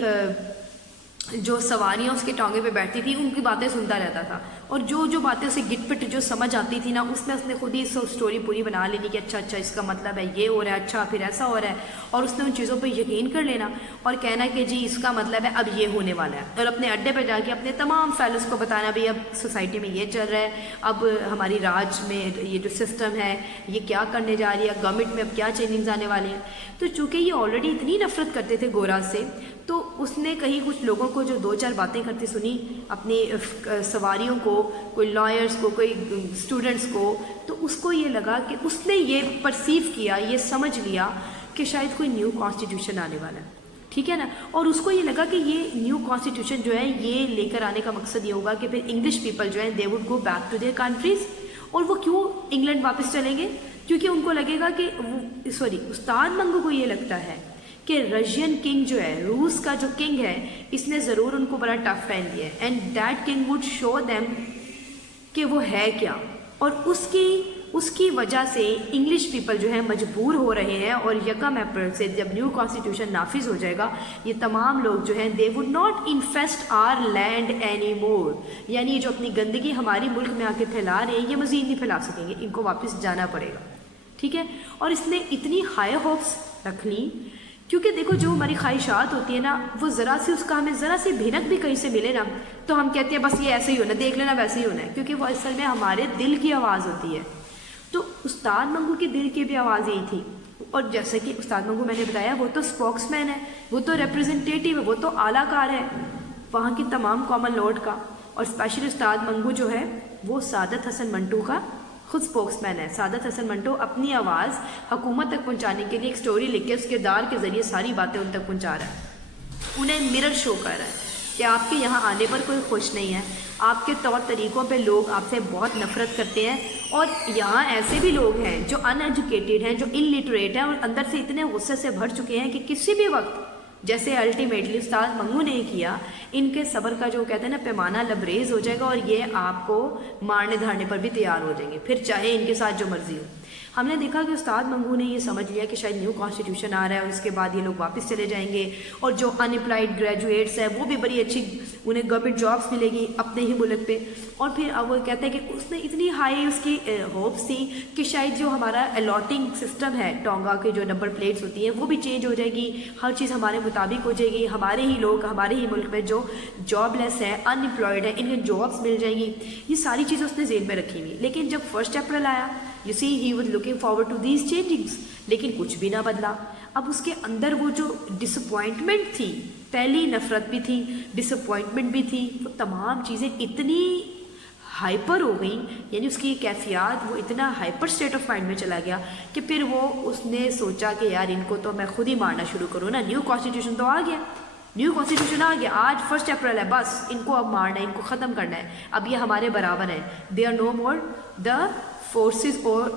جو سواریاں اس کے ٹانگے پہ بیٹھتی تھی ان کی باتیں سنتا رہتا تھا، اور جو باتیں اسے گٹ پٹ جو سمجھ آتی تھی نا اس نے خود ہی اسٹوری پوری بنا لینی کہ اچھا اس کا مطلب ہے یہ ہو رہا ہے، اچھا پھر ایسا ہو رہا ہے، اور اس نے ان چیزوں پہ یقین کر لینا اور کہنا کہ جی اس کا مطلب ہے اب یہ ہونے والا ہے، اور اپنے اڈے پہ جا کے اپنے تمام فیلوز کو بتانا بھی اب سوسائٹی میں یہ چل رہا ہے، اب ہماری راج میں یہ جو سسٹم ہے یہ کیا کرنے جا رہی ہے، گورنمنٹ میں اب کیا چینجنگز آنے والی ہیں. تو چونکہ یہ آلریڈی اتنی نفرت کرتے تھے گورا سے، تو اس نے کہیں کچھ لوگوں کو جو 2-4 باتیں کرتی سنی، اپنی سواریوں کو، کوئی لائرز کو، کوئی اسٹوڈنٹس کو، تو اس کو یہ لگا کہ اس نے یہ پرسیو کیا، یہ سمجھ لیا کہ شاید کوئی نیو کانسٹیٹیوشن آنے والا ہے، ٹھیک ہے نا. اور اس کو یہ لگا کہ یہ نیو کانسٹیٹیوشن جو ہے یہ لے کر آنے کا مقصد یہ ہوگا کہ پھر انگلش پیپل جو ہیں they would go back to their countries. اور وہ کیوں انگلینڈ واپس چلیں گے؟ کیونکہ ان کو لگے گا کہ استاد منگو کو یہ لگتا ہے کہ رشین کنگ جو ہے، روس کا جو کنگ ہے، اس نے ضرور ان کو بڑا ٹف پہن دیا ہے، and that king would show them کہ وہ ہے کیا. اور اس کی وجہ سے انگلش پیپل جو ہیں مجبور ہو رہے ہیں، اور 1 اپریل سے جب نیو کانسٹیٹیوشن نافذ ہو جائے گا یہ تمام لوگ جو ہیں they would not infest our land any more, یعنی یہ جو اپنی گندگی ہماری ملک میں آ کے پھیلا رہے ہیں یہ مزید نہیں پھیلا سکیں گے، ان کو واپس جانا پڑے گا، ٹھیک ہے. اور اس نے اتنی ہائی ہوپس رکھ لیں، کیونکہ دیکھو جو ہماری خواہشات ہوتی ہیں نا، وہ ذرا سی اس کا ہمیں ذرا سی بھنک بھی کہیں سے ملے نا تو ہم کہتے ہیں بس یہ ایسے ہی ہونا، دیکھ لینا ویسے ہی ہونا ہے، کیونکہ وہ اصل میں ہمارے دل کی آواز ہوتی ہے۔ تو استاد منگو کے دل کی بھی آواز یہی تھی، اور جیسے کہ استاد منگو میں نے بتایا وہ تو اسپوکس مین ہے، وہ تو ریپرزنٹیٹیو ہے، وہ تو اعلیٰ کار ہے وہاں کی تمام کامن لارڈ کا، اور اسپیشلی استاد منگو جو ہے وہ سعادت حسن منٹو کا خود اسپوکس مین ہے۔ سعادت حسن منٹو اپنی آواز حکومت تک پہنچانے کے لیے ایک سٹوری لکھ کے اس کردار کے ذریعے ساری باتیں ان تک پہنچا رہا ہے، انہیں مرر شو کر رہا ہے کہ آپ کے یہاں آنے پر کوئی خوش نہیں ہے، آپ کے طور طریقوں پہ لوگ آپ سے بہت نفرت کرتے ہیں، اور یہاں ایسے بھی لوگ ہیں جو ان ایجوکیٹڈ ہیں، جو ان لٹریٹ ہیں، اور اندر سے اتنے غصے سے بھر چکے ہیں کہ کسی بھی وقت جیسے الٹیمیٹلی استاد منگو نے کیا، ان کے صبر کا جو کہتے ہیں نا پیمانہ لبریز ہو جائے گا، اور یہ آپ کو مارنے دھارنے پر بھی تیار ہو جائیں گے، پھر چاہے ان کے ساتھ جو مرضی ہو۔ ہم نے دیکھا کہ استاد منگو نے یہ سمجھ لیا کہ شاید نیو کانسٹیٹیوشن آ رہا ہے اور اس کے بعد یہ لوگ واپس چلے جائیں گے، اور جو ان امپلائڈ گریجویٹس ہیں وہ بھی بڑی اچھی انہیں گورنمنٹ جابس ملے گی اپنے ہی ملک پہ، اور پھر اب وہ کہتے ہیں کہ اس نے اتنی ہائی اس کی ہوپس تھی کہ شاید جو ہمارا الاٹنگ سسٹم ہے ٹونگا کے جو نمبر پلیٹس ہوتی ہیں وہ بھی چینج ہو جائے گی، ہر چیز ہمارے مطابق ہو جائے گی، ہمارے ہی لوگ ہمارے ہی ملک میں جو جاب لیس ہیں، ان امپلائڈ ہیں، انہیں جابس مل جائیں گی، یہ ساری چیزیں اس نے ذہن میں رکھی ہوئی۔ لیکن جب 1 اپریل آیا، you see he was looking forward to these changings, لیکن کچھ بھی نہ بدلا۔ اب اس کے اندر وہ جو ڈسپوائنٹمنٹ تھی، پہلی نفرت بھی تھی، ڈسپوائنٹمنٹ بھی تھی، وہ تمام چیزیں اتنی ہائپر ہو گئیں، یعنی اس کی کیفیات وہ اتنا ہائپر اسٹیٹ آف مائنڈ میں چلا گیا کہ پھر وہ اس نے سوچا کہ یار ان کو تو میں خود ہی مارنا شروع کروں نا، نیو کانسٹیٹیوشن تو آ گیا، نیو کانسٹیٹیوشن آ گیا، آج 1 اپریل ہے، بس ان کو اب مارنا ہے، ان کو ختم کرنا ہے، اب یہ ہمارے برابر ہیں، they are know more the forces, اور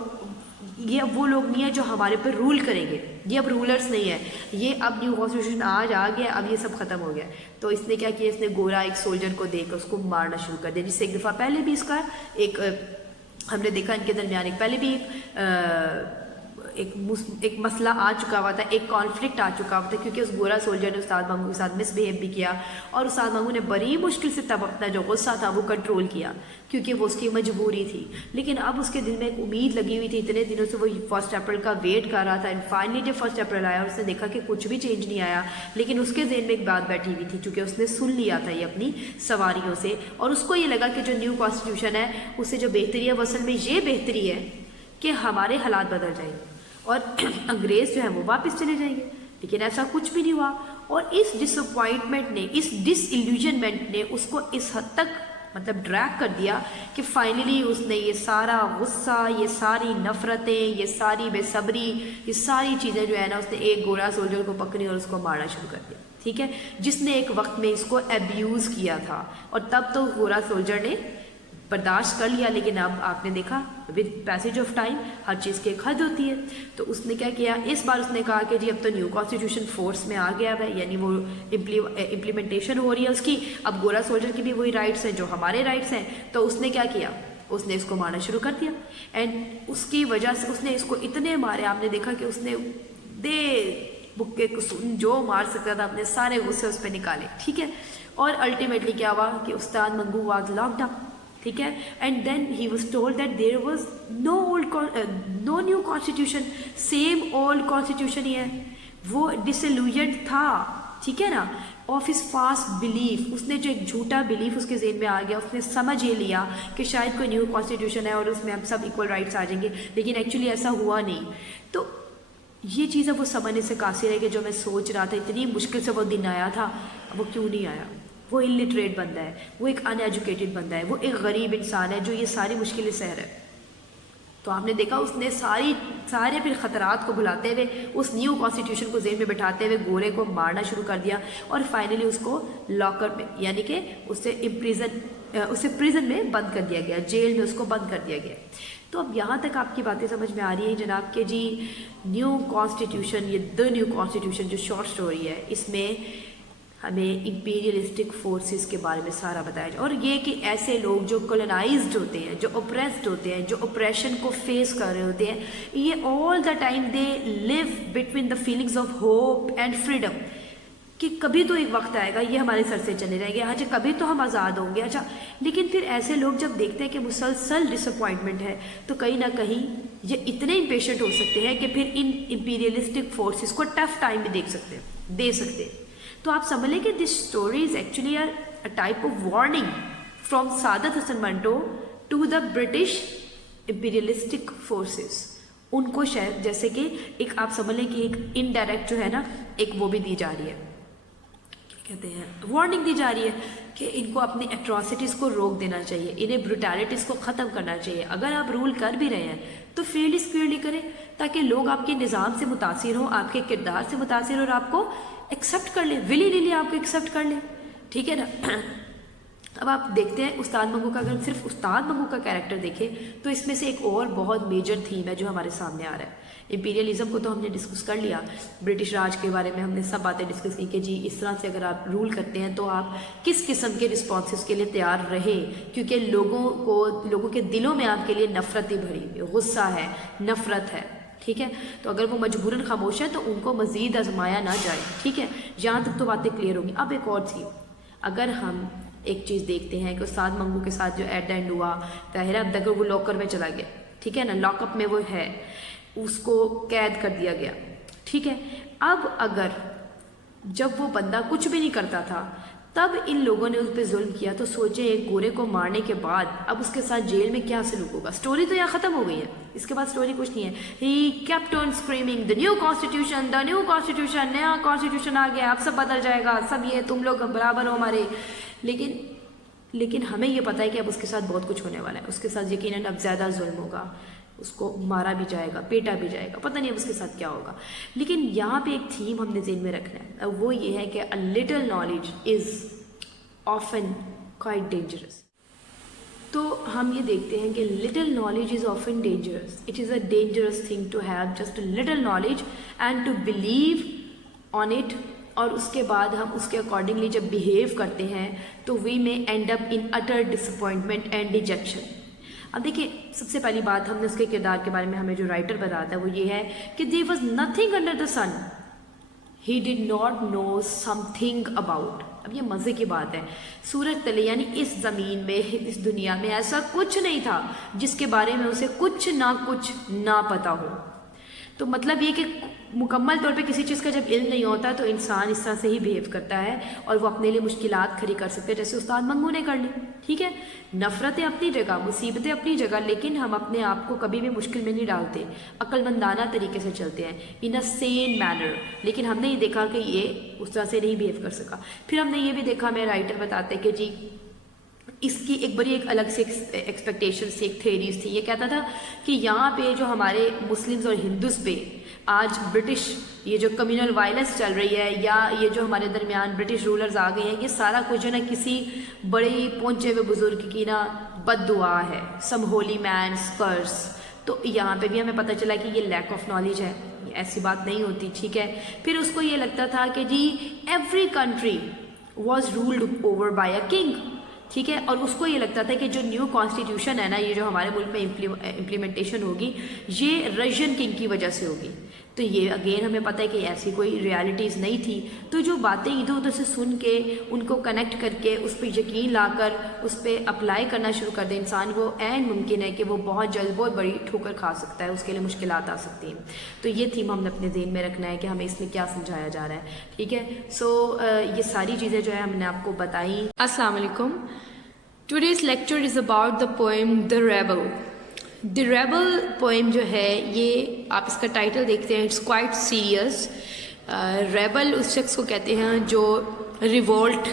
یہ اب وہ لوگ نہیں ہیں جو ہمارے پہ رول کریں گے، یہ اب رولرز نہیں ہیں، یہ اب نیو کانسٹیٹیوشن آج آ گیا، اب یہ سب ختم ہو گیا۔ تو اس نے کیا کیا، اس نے گورا ایک سولجر کو دے کر اس کو مارنا شروع کر دیا، جس سے ایک دفعہ پہلے بھی اس کا ایک ہم نے دیکھا ان کے درمیان ایک پہلے بھی ایک مسئلہ آ چکا ہوا تھا، ایک کانفلکٹ آ چکا ہوا تھا، کیونکہ اس گورا سولجر نے استاد منگو کے ساتھ مس بہیو بھی کیا، اور استاد منگو نے بڑی مشکل سے تب اپنا جو غصہ تھا وہ کنٹرول کیا، کیونکہ وہ اس کی مجبوری تھی۔ لیکن اب اس کے دل میں ایک امید لگی ہوئی تھی، اتنے دنوں سے وہ 1 اپریل کا ویٹ کر رہا تھا، اینڈ فائنلی جب 1 اپریل آیا اس نے دیکھا کہ کچھ بھی چینج نہیں آیا، لیکن اس کے ذہن میں ایک بات بیٹھی ہوئی تھی، چونکہ اس نے سن لیا تھا یہ اپنی سواریوں سے، اور اس کو یہ لگا کہ جو نیو کانسٹیٹیوشن ہے اس سے جو بہتری ہے وہ اصل میں یہ بہتری ہے کہ ہمارے حالات بدل جائیں گے اور انگریز جو ہیں وہ واپس چلے جائیں گے، لیکن ایسا کچھ بھی نہیں ہوا، اور اس ڈس اپوائنٹمنٹ نے، اس ڈس ایلیوژنمنٹ نے اس کو اس حد تک مطلب ڈریگ کر دیا کہ فائنلی اس نے یہ سارا غصہ، یہ ساری نفرتیں، یہ ساری بے صبری، یہ ساری چیزیں جو ہے نا، اس نے ایک گورا سولجر کو پکڑی اور اس کو مارنا شروع کر دیا، ٹھیک ہے، جس نے ایک وقت میں اس کو ایبیوز کیا تھا، اور تب تو گورا سولجر نے برداشت کر لیا، لیکن اب آپ نے دیکھا ود پیسیج آف ٹائم ہر چیز کی ایک حد ہوتی ہے، تو اس نے کیا کیا، اس بار اس نے کہا کہ جی اب تو نیو کانسٹیٹیوشن فورس میں آ گیا ہے، یعنی وہ امپلیمنٹیشن ہو رہی ہے اس کی، اب گورا سولجر کی بھی وہی رائٹس ہیں جو ہمارے رائٹس ہیں، تو اس نے کیا کیا، اس نے اس کو مارنا شروع کر دیا، اینڈ اس کی وجہ سے اس نے اس کو اتنے مارے، آپ نے دیکھا کہ اس نے بکے جو مار سکتا تھا اپنے سارے غصے اس پہ نکالے، ٹھیک ہے، اور الٹیمیٹلی کیا ہوا کہ Ustad Mangu was locked up, ٹھیک ہے، and then he was told that there was no new constitution, same old constitution ہی ہے، وہ ڈسلیوژنڈ تھا، ٹھیک ہے نا، آف ہز فاسٹ بلیف، اس نے جو ایک جھوٹا بلیف اس کے ذہن میں آ گیا، اس نے سمجھ یہ لیا کہ شاید کوئی نیو کانسٹیٹیوشن ہے اور اس میں ہم سب ایکول رائٹس آ جائیں گے، لیکن ایکچولی ایسا ہوا نہیں۔ تو یہ چیزیں وہ سمجھنے سے قاصر ہے کہ جو میں سوچ رہا تھا اتنی مشکل سے وہ دن آیا تھا، وہ کیوں نہیں آیا، وہ الٹریٹ بندہ ہے، وہ ایک ان ایجوکیٹڈ بندہ ہے، وہ ایک غریب انسان ہے جو یہ ساری مشکلیں سہ رہا ہے۔ تو آپ نے دیکھا اس نے سارے پھر خطرات کو بھلاتے ہوئے اس نیو کانسٹیٹیوشن کو ذہن میں بٹھاتے ہوئے گورے کو مارنا شروع کر دیا، اور فائنلی اس کو لاکر میں، یعنی کہ اسے پریزن میں بند کر دیا گیا، جیل میں اس کو بند کر دیا گیا۔ تو اب یہاں تک آپ کی باتیں سمجھ میں آ رہی ہیں جناب کہ جی نیو کانسٹیٹیوشن، یہ دا نیو کانسٹیٹیوشن جو شارٹ سٹوری ہے، اس میں ہمیں امپیریلسٹک فورسز کے بارے میں سارا بتایا جائے، اور یہ کہ ایسے لوگ جو کولونائزڈ ہوتے ہیں، جو اوپریسڈ ہوتے ہیں، جو اوپریشن کو فیس کر رہے ہوتے ہیں، یہ all the time they live between the feelings of hope and freedom, کہ کبھی تو ایک وقت آئے گا یہ ہمارے سر سے چلے رہیں گے، اچھا کبھی تو ہم آزاد ہوں گے، اچھا لیکن پھر ایسے لوگ جب دیکھتے ہیں کہ مسلسل ڈس اپوائنٹمنٹ ہے تو کہیں نہ کہیں یہ اتنے امپیشنٹ ہو سکتے ہیں کہ پھر ان امپیریلسٹک فورسز کو ٹف ٹائم بھی دے سکتے ہیں۔ تو آپ سمجھ لیں کہ this story is actually a type of warning from Saadat Hasan Manto to the British imperialistic forces. ان کو شاید جیسے کہ ایک آپ سمجھ لیں کہ ایک انڈائریکٹ جو ہے نا ایک وہ بھی دی جا رہی ہے، کہتے ہیں وارننگ دی جا رہی ہے کہ ان کو اپنی ایٹراسٹیز کو روک دینا چاہیے، انہیں بروٹیلٹیز کو ختم کرنا چاہیے۔ اگر آپ رول کر بھی رہے ہیں تو فیئرلی اسکوئرلی کریں تاکہ لوگ آپ کے نظام سے متاثر ہوں، آپ کے کردار سے متاثر اور آپ کو ایکسیپٹ کر لیں، ولی نلی آپ کو ایکسیپٹ کر لیں، ٹھیک ہے نا۔ اب آپ دیکھتے ہیں استاد منگو کا، اگر ہم صرف استاد منگو کا کیریکٹر دیکھیں تو اس میں سے ایک اور بہت میجر تھیم ہے جو ہمارے سامنے آ رہا ہے۔ امپیریلزم کو تو ہم نے ڈسکس کر لیا، برٹش راج کے بارے میں ہم نے سب باتیں ڈسکس کی کہ جی اس طرح سے اگر آپ رول کرتے ہیں تو آپ کس قسم کے رسپانسز کے لیے تیار رہے، کیونکہ لوگوں کے دلوں میں آپ کے لیے نفرت ہی بھری ہوئی، غصہ ہے، نفرت ہے، ٹھیک ہے۔ تو اگر وہ مجبوراً خاموش ہے تو ان کو مزید آزمایا نہ جائے، ٹھیک ہے۔ یہاں تک تو باتیں کلیئر ہوگی۔ اب ایک اور تھی، اگر ہم ایک چیز دیکھتے ہیں کہ استاد منگو کے ساتھ جو ایٹ دا اینڈ ہوا، ظاہر ہے اب تک وہ لاکر میں چلا گیا، ٹھیک ہے نا، لاک اپ میں وہ ہے، اس کو قید کر دیا گیا، ٹھیک ہے۔ اب اگر جب وہ بندہ کچھ بھی نہیں کرتا تھا تب ان لوگوں نے اس پہ ظلم کیا، تو سوچیں ایک گورے کو مارنے کے بعد اب اس کے ساتھ جیل میں کیا سلوک ہوگا۔ سٹوری تو یہاں ختم ہو گئی ہے، اس کے بعد سٹوری کچھ نہیں ہے۔ He kept on screaming the new constitution, the new constitution، نیا کانسٹیٹیوشن آ گیا، اب سب بدل جائے گا، سب یہ تم لوگ برابر ہو ہمارے۔ لیکن ہمیں یہ پتہ ہے کہ اب اس کے ساتھ بہت کچھ ہونے والا ہے، اس کے ساتھ یقیناً اب زیادہ ظلم ہوگا، اس کو مارا بھی جائے گا، پیٹا بھی جائے گا، پتہ نہیں اب اس کے ساتھ کیا ہوگا۔ لیکن یہاں پہ ایک تھیم ہم نے ذہن میں رکھنا ہے، وہ یہ ہے کہ a little knowledge is often quite dangerous۔ تو ہم یہ دیکھتے ہیں کہ little knowledge is often dangerous. It is a dangerous thing to have just a little knowledge and to believe on it، اور اس کے بعد ہم اس کے اکارڈنگلی جب بیہیو کرتے ہیں تو we may end up in utter disappointment and dejection۔ اب دیکھیں سب سے پہلی بات ہم نے اس کے کردار کے بارے میں ہمیں جو رائٹر بتاتا ہے وہ یہ ہے کہ there was nothing under the sun he did not know something about۔ اب یہ مزے کی بات ہے، سورج تلے یعنی اس زمین میں، اس دنیا میں ایسا کچھ نہیں تھا جس کے بارے میں اسے کچھ نہ پتا ہو۔ تو مطلب یہ کہ مکمل طور پہ کسی چیز کا جب علم نہیں ہوتا تو انسان اس طرح سے ہی بیہیو کرتا ہے اور وہ اپنے لیے مشکلات کھڑی کر سکتے ہیں، جیسے استاد منگو نے کر لی، ٹھیک ہے۔ نفرتیں اپنی جگہ، مصیبتیں اپنی جگہ، لیکن ہم اپنے آپ کو کبھی بھی مشکل میں نہیں ڈالتے، عقل مندانہ طریقے سے چلتے ہیں، ان اے سین مینر۔ لیکن ہم نے یہ دیکھا کہ یہ اس طرح سے نہیں بیہیو کر سکا۔ پھر ہم نے یہ بھی دیکھا، ہمیں رائٹر بتاتے کہ جی اس کی ایک بڑی ایک الگ سے ایکسپیکٹیشنس تھی، ایک تھیریز تھی۔ یہ کہتا تھا کہ یہاں پہ جو ہمارے مسلمز اور ہندوز پہ آج برٹش یہ جو کمیونل وائلنس چل رہی ہے، یا یہ جو ہمارے درمیان برٹش رولرز آ گئے ہیں، یہ سارا کچھ جو نا کسی بڑے پہنچے ہوئے بزرگ کی نا بد دعا ہے، سم ہولی مینس کرس۔ تو یہاں پہ بھی ہمیں پتہ چلا کہ یہ لیک آف نالج ہے، ایسی بات نہیں ہوتی، ٹھیک ہے۔ پھر اس کو یہ لگتا تھا کہ جی every country was ruled over by a king, ٹھیک ہے، اور اس کو یہ لگتا تھا کہ جو نیو کانسٹیٹیوشن ہے نا، یہ جو ہمارے ملک میں امپلیمنٹیشن ہوگی یہ رشین کنگ کی وجہ سے ہوگی۔ تو یہ اگین ہمیں پتہ ہے کہ ایسی کوئی ریالٹیز نہیں تھی۔ تو جو باتیں ادھر ادھر سے سن کے ان کو کنیکٹ کر کے اس پہ یقین لا کر اس پہ اپلائی کرنا شروع کر دے انسان کو، عین ممکن ہے کہ وہ بہت جلد بہت بڑی ٹھوکر کھا سکتا ہے، اس کے لیے مشکلات آ سکتی ہیں۔ تو یہ تھیم ہم نے اپنے ذہن میں رکھنا ہے کہ ہمیں اس میں کیا سمجھایا جا رہا ہے، ٹھیک ہے۔ سو یہ ساری چیزیں جو ہے ہم نے آپ کو بتائیں۔ السلام علیکم۔ Today's lecture is about the poem The Rebel. The Rebel poem جو ہے یہ آپ اس کا ٹائٹل دیکھتے ہیں، it's quite serious. ریبل اس شخص کو کہتے ہیں جو ریولٹ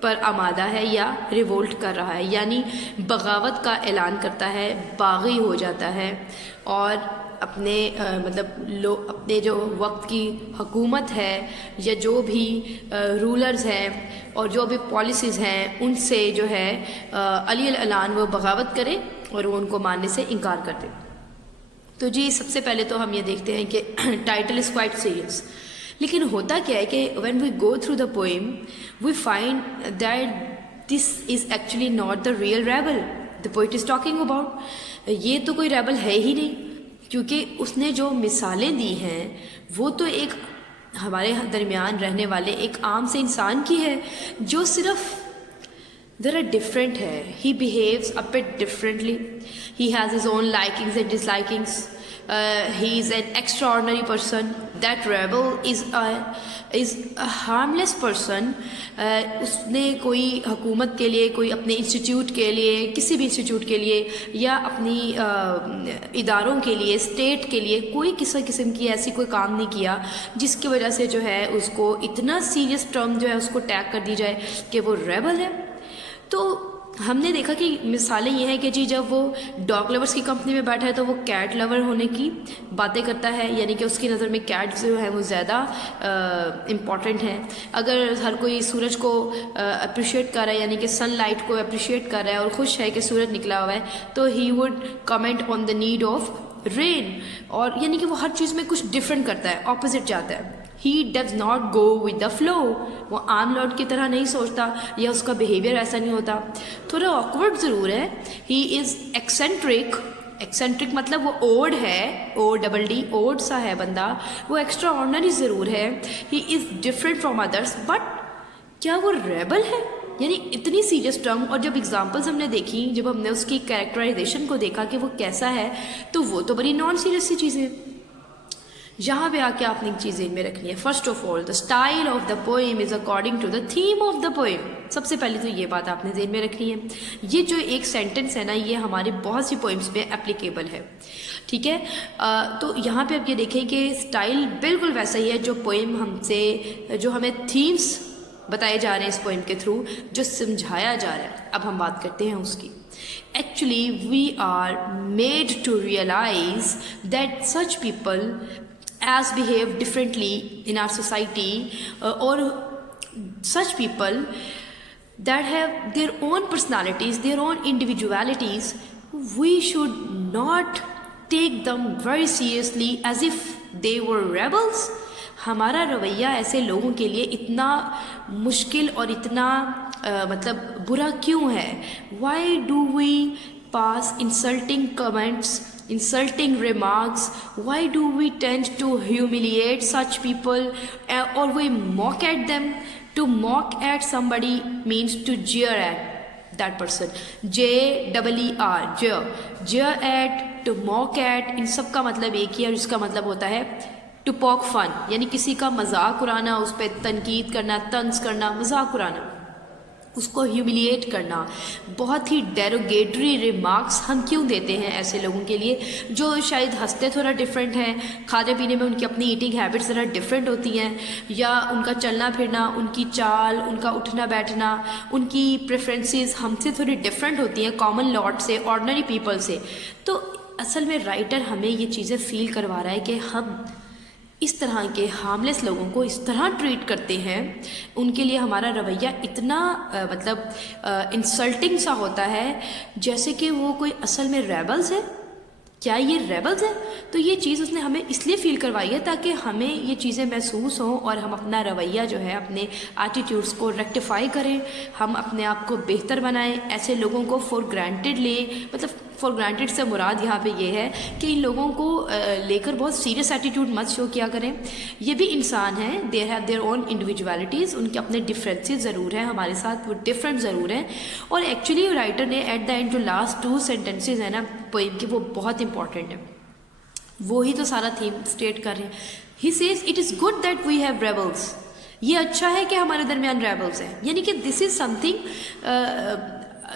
پر آمادہ ہے یا ریولٹ کر رہا ہے، یعنی بغاوت کا اعلان کرتا ہے، باغی ہو جاتا ہے اور اپنے اپنے جو وقت کی حکومت ہے یا جو بھی رولرز ہیں اور جو بھی پالیسیز ہیں ان سے جو ہے علی الاعلان وہ بغاوت کرے اور وہ ان کو ماننے سے انکار کر دے۔ تو جی سب سے پہلے تو ہم یہ دیکھتے ہیں کہ ٹائٹل از کوائٹ سیریس، لیکن ہوتا کیا ہے کہ when we go through the poem we find that this is actually not the real rebel the poet is talking about. یہ تو کوئی ریبل ہے ہی نہیں، کیونکہ اس نے جو مثالیں دی ہیں وہ تو ایک ہمارے درمیان رہنے والے ایک عام سے انسان کی ہے جو صرف ذرا ڈفرینٹ ہے. He behaves a bit differently. He has his own likings and dislikings. He is an extraordinary person. That rebel is a harmless person. اس نے کوئی حکومت کے لیے, کوئی اپنے انسٹیٹیوٹ کے لیے, کسی بھی انسٹیٹیوٹ کے لیے یا اپنی اداروں کے لیے, اسٹیٹ کے لیے کوئی کسی قسم کی ایسی کوئی کام نہیں کیا جس کی وجہ سے جو ہے اس کو اتنا سیریس ٹرم جو ہے اس کو ٹیگ کر دی جائے کہ وہ ریبل ہے. تو ہم نے دیکھا کہ مثالیں یہ ہیں کہ جی جب وہ ڈاگ لورس کی کمپنی میں بیٹھا ہے تو وہ کیٹ لور ہونے کی باتیں کرتا ہے, یعنی کہ اس کی نظر میں کیٹ جو ہے وہ زیادہ امپورٹنٹ ہیں. اگر ہر کوئی سورج کو اپریشیٹ کر رہا ہے, یعنی کہ سن لائٹ کو اپریشیٹ کر رہا ہے اور خوش ہے کہ سورج نکلا ہوا ہے, تو he would comment on the need of rain. اور یعنی کہ وہ ہر چیز میں کچھ ڈفرینٹ کرتا ہے, اپوزٹ جاتا ہے. He does not go with the flow. وہ عام لوٹ کی طرح نہیں سوچتا یا اس کا بیہیویئر ایسا نہیں ہوتا. تھوڑا awkward ضرور ہے. He is eccentric. Eccentric مطلب وہ اوڈ ہے, ODD, اوڈ سا ہے بندہ. وہ ایکسٹرا آرڈنری ضرور ہے. He is different from others. But کیا وہ ریبل ہے؟ یعنی اتنی سیریس ٹرم. اور جب ایگزامپلز ہم نے دیکھی, جب ہم نے اس کی کیریکٹرائزیشن کو دیکھا کہ وہ کیسا ہے, تو وہ تو بڑی نان سیریس سی چیزیں. یہاں پہ آ کے آپ نے ایک چیز میں رکھنی ہے. First of all, the style of the poem is according to the theme of the poem. سب سے پہلے تو یہ بات آپ نے ذہن میں رکھنی ہے. یہ جو ایک سینٹنس ہے نا, یہ ہمارے بہت سی پوئمس میں اپلیکیبل ہے, ٹھیک ہے. تو یہاں پہ آپ یہ دیکھیں کہ اسٹائل بالکل ویسا ہی ہے جو پوئم ہم سے, جو ہمیں تھیمس بتائے جا رہے ہیں اس پوئم کے تھرو, جو سمجھایا جا رہا ہے. اب ہم بات کرتے ہیں اس کی. Actually we are made to realise that such people as behave differently in our society, or such people that have their own personalities, their own individualities, we should not take them very seriously as if they were rebels. ہمارا رویہ ایسے لوگوں کے لیے اتنا مشکل اور اتنا مطلب برا کیوں ہے؟ Why do we pass insulting comments, insulting remarks? Why do we tend to humiliate such people, or we mock at them? To mock at somebody means to jeer at that person. J-E-E-R, jeer. Jeer at, to mock at, ان سب کا مطلب ایک ہی ہے, اور اس کا مطلب ہوتا ہے to poke fun, یعنی کسی کا مذاق اڑانا, اس پہ تنقید کرنا, طنز کرنا, مذاق اڑانا, اس کو ہیوملیٹ کرنا. بہت ہی ڈیروگیٹری ریمارکس ہم کیوں دیتے ہیں ایسے لوگوں کے لیے جو شاید ہنستے تھوڑا ڈفرینٹ ہیں, کھانے پینے میں ان کی اپنی ایٹنگ ہیبٹس ذرا ڈفرینٹ ہوتی ہیں, یا ان کا چلنا پھرنا, ان کی چال, ان کا اٹھنا بیٹھنا, ان کی پریفرنسز ہم سے تھوڑی ڈفرینٹ ہوتی ہیں کامن لاٹ سے, آرڈنری پیپل سے. تو اصل میں رائٹر ہمیں یہ چیزیں فیل کروا رہا ہے کہ ہم اس طرح کے ہارملیس لوگوں کو اس طرح ٹریٹ کرتے ہیں, ان کے لیے ہمارا رویہ اتنا مطلب انسلٹنگ سا ہوتا ہے جیسے کہ وہ کوئی اصل میں ریبلز ہے. کیا یہ ریبلز ہے؟ تو یہ چیز اس نے ہمیں اس لیے فیل کروائی ہے تاکہ ہمیں یہ چیزیں محسوس ہوں اور ہم اپنا رویہ جو ہے, اپنے ایٹیٹیوڈس کو ریکٹیفائی کریں, ہم اپنے آپ کو بہتر بنائیں. ایسے لوگوں کو فار گرانٹیڈ لیں, مطلب فار گرانٹیڈ سے مراد یہاں پہ یہ ہے کہ ان لوگوں کو لے کر بہت سیریس ایٹیٹیوڈ مت شو کیا کریں. یہ بھی انسان ہیں, دے ہیو دیئر اون انڈیویجویلٹیز, ان کے اپنے ڈفرینسز ضرور ہیں ہمارے ساتھ, وہ ڈفرینٹ ضرور ہیں. اور ایکچولی رائٹر نے ایٹ دا اینڈ جو لاسٹ 2 سینٹنسز ہیں نا پوئم کے, وہ بہت امپورٹنٹ ہے. وہی تو سارا تھیم اسٹیٹ کر رہے ہیں. He says it is good that we have rebels. یہ اچھا ہے کہ ہمارے درمیان ریبلس ہیں, یعنی کہ this is something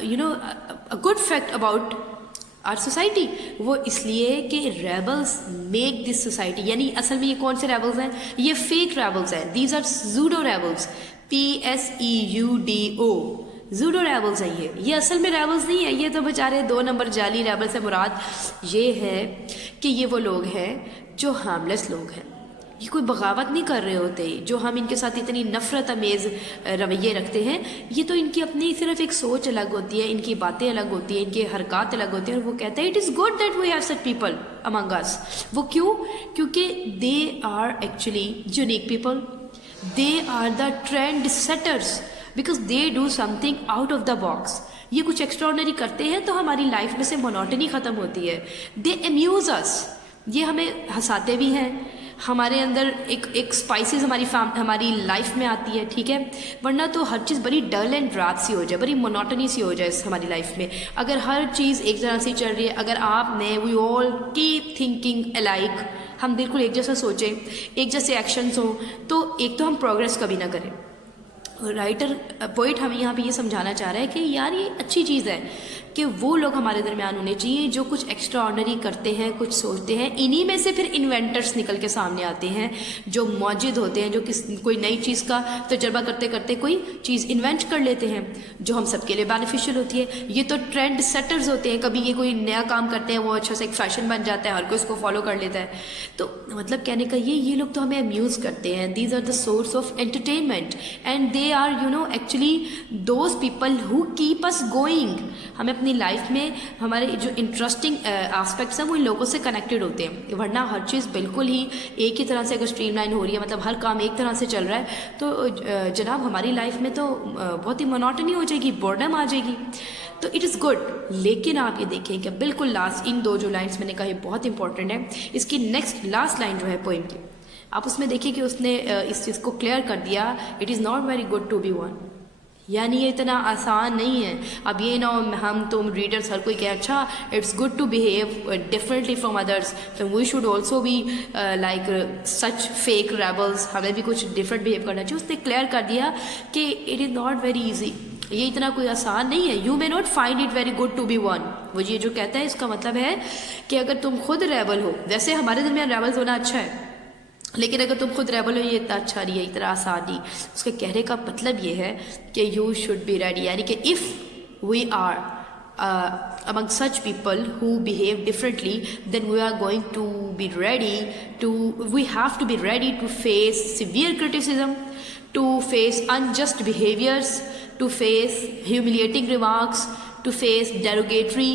a good fact about our society. وہ اس لیے کہ ریبلس میک دس سوسائٹی, یعنی اصل میں یہ کون سے ریبلس ہیں؟ یہ فیک ریبلس ہیں. These are pseudo rebels, PSEUDO, pseudo rebels ہیں. یہ اصل میں ریبلس نہیں ہے, یہ تو بیچارے 2 نمبر جعلی ریبل سے مراد یہ ہے کہ یہ وہ لوگ ہیں جو ہارملیس لوگ ہیں. یہ کوئی بغاوت نہیں کر رہے ہوتے جو ہم ان کے ساتھ اتنی نفرت امیز رویے رکھتے ہیں. یہ تو ان کی اپنی صرف ایک سوچ الگ ہوتی ہے, ان کی باتیں الگ ہوتی ہیں, ان کی حرکات الگ ہوتی ہیں, اور وہ کہتے ہیں it is good that we have such people among us. وہ کیوں؟ کیونکہ they are actually unique people, they are the trend setters, because they do something out of the box. یہ کچھ ایکسٹراڈنری کرتے ہیں تو ہماری لائف میں سے مونوٹنی ختم ہوتی ہے. دے امیوز اس, یہ ہمیں ہنساتے بھی ہیں, ہمارے اندر ایک اسپائسیز ہماری لائف میں آتی ہے، ٹھیک ہے، ورنہ تو ہر چیز بڑی ڈل اینڈ ڈراب سی ہو جائے، بڑی مونوٹنی سی ہو جائے ہماری لائف میں. اگر ہر چیز ایک طرح سے چل رہی ہے، اگر آپ نے وی آل کیپ تھنکنگ الائک، ہم بالکل ایک جیسا سوچیں، ایک جیسے ایکشنز ہوں، تو ایک تو ہم پروگریس کبھی نہ کریں. رائٹر پوئٹ ہمیں یہاں پہ یہ سمجھانا چاہ رہا ہے کہ یار یہ اچھی چیز ہے کہ وہ لوگ ہمارے درمیان ہونے چاہیے جو کچھ ایکسٹرا آرڈنری کرتے ہیں، کچھ سوچتے ہیں. انہی میں سے پھر انوینٹرس نکل کے سامنے آتے ہیں جو موجود ہوتے ہیں، جو کوئی نئی چیز کا تجربہ کرتے کرتے کوئی چیز انوینٹ کر لیتے ہیں جو ہم سب کے لیے بینیفیشیل ہوتی ہے. یہ تو ٹرینڈ سیٹرز ہوتے ہیں، کبھی یہ کوئی نیا کام کرتے ہیں، وہ اچھا سا ایک فیشن بن جاتا ہے، ہر کوئی اس کو فالو کر لیتا ہے. تو مطلب کہنے کا یہ لوگ تو ہمیں امیوز کرتے ہیں. These are the source of entertainment and they are actually those people who keep us going. ہمیں اپنی لائف میں ہمارے جو انٹرسٹنگ آسپیکٹس ہیں وہ ان لوگوں سے کنیکٹڈ ہوتے ہیں، ورنہ ہر چیز بالکل ہی ایک ہی طرح سے اگر اسٹریم لائن ہو رہی ہے، مطلب ہر کام ایک طرح سے چل رہا ہے، تو جناب ہماری لائف میں تو بہت ہی مونوٹنی ہو جائے گی، بورڈم آ جائے گی. تو اٹ از گڈ. لیکن آپ یہ دیکھیں کہ بالکل لاسٹ ان دو جو لائنس میں نے کہا یہ بہت امپورٹنٹ ہے. اس کی نیکسٹ لاسٹ لائن جو ہے پوئم کی، آپ اس میں دیکھیں کہ اس نے اس چیز کو کلیئر کر دیا، it is not very good to be one. یعنی یہ اتنا آسان نہیں ہے. اب یہ نہ ہم تم ریڈرس ہر کوئی کہ اچھا it's good to behave differently from others, تو we should also be like such fake rebels, ہمیں بھی کچھ ڈفرینٹ بیہیو کرنا چاہیے. اس نے کلیئر کر دیا کہ it is not very easy, یہ اتنا کوئی آسان نہیں ہے. You may not find it very good to be one. وہ یہ جو کہتا ہے اس کا مطلب ہے کہ اگر تم خود ریبل ہو، ویسے ہمارے درمیان ریبلز ہونا اچھا ہے، لیکن اگر تم خود ریبل ہو یہ اتنا اچھا نہیں ہے، اتنا آسان نہیں. اس کے کہنے کا مطلب یہ ہے کہ یو شوڈ بی ریڈی، یعنی کہ if we are among such people who behave differently, then we are going to be ready to, we have to be ready to face severe criticism, to face unjust behaviors, to face humiliating remarks, to face derogatory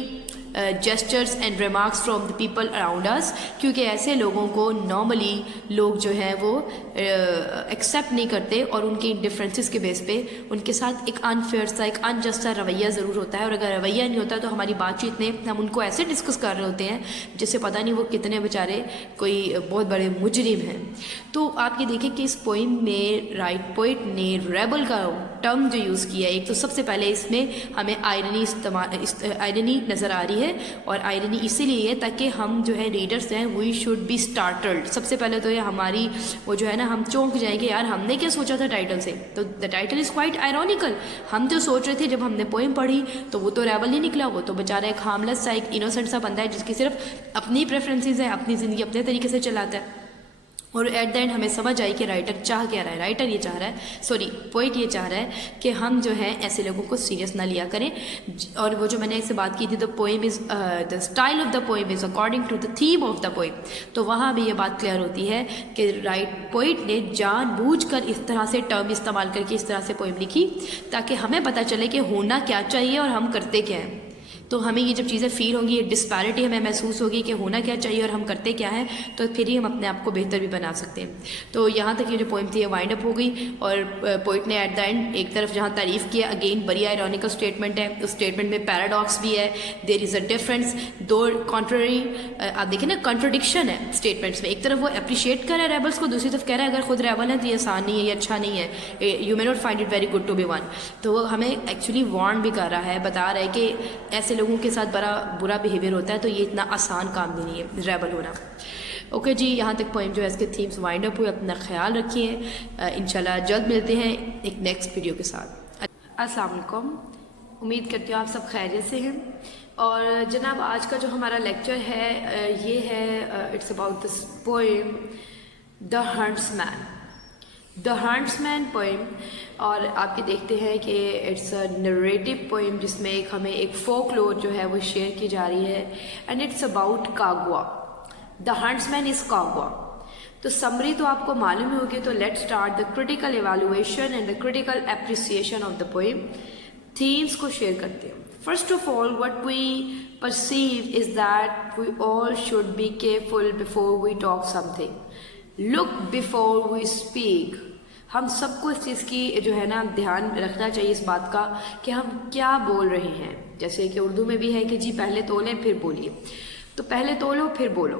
gestures and remarks from the people around us. کیونکہ ایسے لوگوں کو normally لوگ جو ہیں وہ accept نہیں کرتے، اور ان کے ڈفرینسز کے بیس پہ ان کے ساتھ ایک انفیئر سا، ایک انجسٹ سا رویہ ضرور ہوتا ہے. اور اگر رویہ نہیں ہوتا تو ہماری بات چیت میں ہم ان کو ایسے ڈسکس کر رہے ہوتے ہیں جس سے پتہ نہیں وہ کتنے بیچارے کوئی بہت بڑے مجرم ہیں. تو آپ یہ دیکھیں کہ اس پوئم میں رائٹ پوئٹ نے ریبل کا ٹرم جو یوز کیا ہے، ایک تو سب سے پہلے اس میں ہمیں آئرنی نظر آ رہی ہے، اور آئرنی اسی لیے ہے تاکہ ہم جو ہے ریڈرس ہیں وی شوڈ بی اسٹارٹلڈ. سب سے پہلے تو یہ ہماری وہ جو ہے نا، ہم چونک جائیں کہ یار ہم نے کیا سوچا تھا ٹائٹل سے. تو دا ٹائٹل از کوائٹ آئرونیکل. ہم جو سوچ رہے تھے جب ہم نے پوئم پڑھی تو وہ تو ریبل نہیں نکلا، وہ تو بیچارہ ایک ہارملیس سا، ایک انوسنٹ سا بندہ ہے جس کی صرف اپنی پریفرنسز ہیں، اپنی زندگی اپنے طریقے سے چلاتا ہے. اور ایٹ دا اینڈ ہمیں سمجھ آئی کہ رائٹر چاہ کیا رہا ہے. رائٹر یہ چاہ رہا ہے، پوئٹ یہ چاہ رہا ہے کہ ہم جو ہیں ایسے لوگوں کو سیریس نہ لیا کریں. اور وہ جو میں نے اس سے بات کی تھی، the poem is the style of the poem is according to the theme of the poem. تو وہاں بھی یہ بات کلیئر ہوتی ہے کہ پوئٹ نے جان بوجھ کر اس طرح سے ٹرم استعمال کر کے اس طرح سے پوئم لکھی تاکہ ہمیں پتہ چلے کہ ہونا کیا چاہیے اور ہم کرتے کیا ہیں. تو ہمیں یہ جب چیزیں فیل ہوں گی، یہ ڈسپیرٹی ہمیں محسوس ہوگی کہ ہونا کیا چاہیے اور ہم کرتے کیا ہیں، تو پھر ہی ہم اپنے آپ کو بہتر بھی بنا سکتے ہیں. تو یہاں تک یہ جو پوئم تھی یہ وائنڈ اپ ہو گئی، اور پوئٹ نے ایٹ دا اینڈ ایک طرف جہاں تعریف کیا، اگین بڑی آئرونیکل اسٹیٹمنٹ ہے. اس اسٹیٹمنٹ میں پیراڈاکس بھی ہے، دیر is a difference, do contrary, آپ دیکھیں نا کنٹرڈکشن ہے اسٹیٹمنٹس میں. ایک طرف وہ اپریشیٹ کر رہا ہے ریبلس کو، دوسری طرف کہہ رہا ہے اگر خود ریبل ہے تو یہ آسان نہیں ہے، یہ اچھا نہیں ہے، you may not find it very good to be one. تو وہ ہمیں ایکچولی وارن بھی کر رہا ہے، بتا رہا ہے کہ ایسے لوگوں کے ساتھ برا بیہیویئر ہوتا ہے، تو یہ اتنا آسان کام بھی نہیں ہے ریبل ہونا. اوکے جی، یہاں تک پوئم جو ہے اس کے تھیمز وائنڈ اپ ہوئے. اپنا خیال رکھیے، انشاءاللہ جلد ملتے ہیں ایک نیکسٹ ویڈیو کے ساتھ. السلام علیکم، امید کرتی ہوں آپ سب خیریت سے ہیں. اور جناب آج کا جو ہمارا لیکچر ہے یہ ہے it's about this poem the huntsman. The huntsman poem, اور آپ یہ دیکھتے ہیں کہ اٹس اے نریٹو پوئم جس میں ہمیں ایک فوک لور جو ہے وہ شیئر کی جا رہی ہے، and it's about Kagwa. The huntsman is Kagwa. تو سمری تو آپ کو معلوم ہی ہوگی، تو let start the critical evaluation and the critical appreciation of the poem. Themes کو شیئر کرتے ہیں. First of all, what we perceive is that we all should be careful before we talk something. Look before we speak. ہم سب کو اس چیز کی جو ہے نا دھیان رکھنا چاہیے اس بات کا کہ ہم کیا بول رہے ہیں. جیسے کہ اردو میں بھی ہے کہ جی پہلے تولیں پھر بولیے، تو پہلے تولو پھر بولو.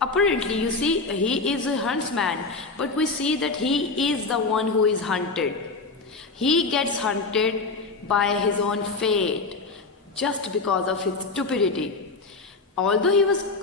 Apparently, you see, he is a huntsman, but we see that he is the one who is hunted. He gets hunted by his own fate just because of his stupidity. Although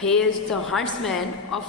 He is the huntsman of,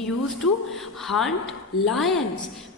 used to hunt lions.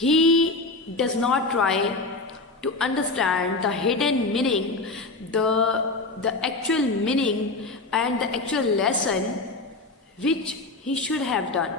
He does not try to understand the hidden meaning, the actual meaning and the actual lesson which he should have done.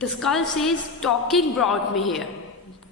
The skull says talking brought me here.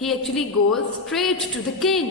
he actually goes straight to the king.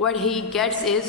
what he gets is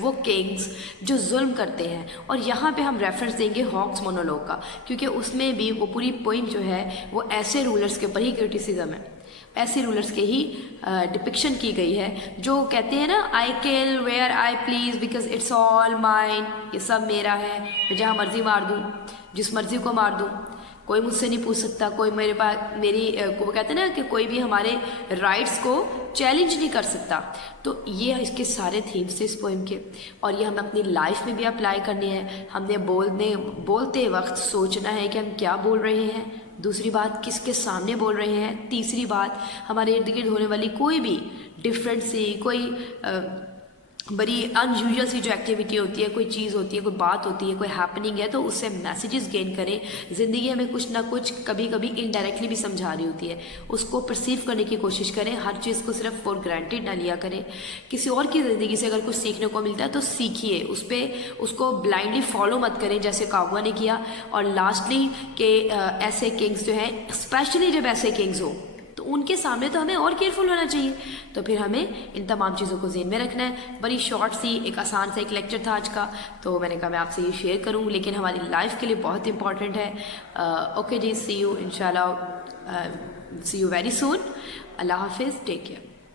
وہ Kings جو ظلم کرتے ہیں. اور یہاں پہ ہم reference دیں گے ہاکس مونولوگ کا، کیونکہ اس میں بھی وہ پوری پوئنٹ جو ہے وہ ایسے رولرز کے اوپر ہی کرٹیسزم ہے، ایسے رولرز کے ہی ڈپکشن کی گئی ہے جو کہتے ہیں نا I kill where I please because it's all mine, یہ سب میرا ہے، میں جہاں مرضی مار دوں، جس مرضی کو مار دوں، کوئی مجھ سے نہیں پوچھ سکتا، کوئی میرے پاس میری وہ کہتے ہیں نا کہ کوئی بھی ہمارے رائٹس کو چیلنج نہیں کر سکتا. تو یہ اس کے سارے تھیمس تھے اس پوئم کے، اور یہ ہمیں اپنی لائف میں بھی اپلائی کرنی ہے. ہم نے بولتے وقت سوچنا ہے کہ ہم کیا بول رہے ہیں، دوسری بات کس کے سامنے بول رہے ہیں، تیسری بات ہمارے ارد گرد ہونے والی کوئی بھی ڈفرینٹ سی کوئی بڑی ان یوزول سی جو ایکٹیویٹی ہوتی ہے، کوئی چیز ہوتی ہے، کوئی بات ہوتی ہے، کوئی ہیپننگ ہے، تو اس سے میسیجز گین کریں. زندگی ہمیں کچھ نہ کچھ کبھی کبھی انڈائریکٹلی بھی سمجھا رہی ہوتی ہے، اس کو پرسیو کرنے کی کوشش کریں. ہر چیز کو صرف فور گرانٹیڈ نہ لیا کریں. کسی اور کی زندگی سے اگر کچھ سیکھنے کو ملتا ہے تو سیکھیے، اس کو بلائنڈلی فالو مت کریں جیسے کاغوا نے کیا. اور لاسٹلی کہ ایسے کنگز جو ہیں، اسپیشلی جب ایسے کنگز ہو تو ان کے سامنے تو ہمیں اور کیئرفل ہونا چاہیے. تو پھر ہمیں ان تمام چیزوں کو ذہن میں رکھنا ہے. بڑی شارٹ سی ایک آسان سا ایک لیکچر تھا آج کا، تو میں نے کہا میں آپ سے یہ شیئر کروں، لیکن ہماری لائف کے لیے بہت امپورٹنٹ ہے. اوکے جی، سی یو انشاءاللہ، سی یو ویری سون. اللہ حافظ، ٹیک کیئر.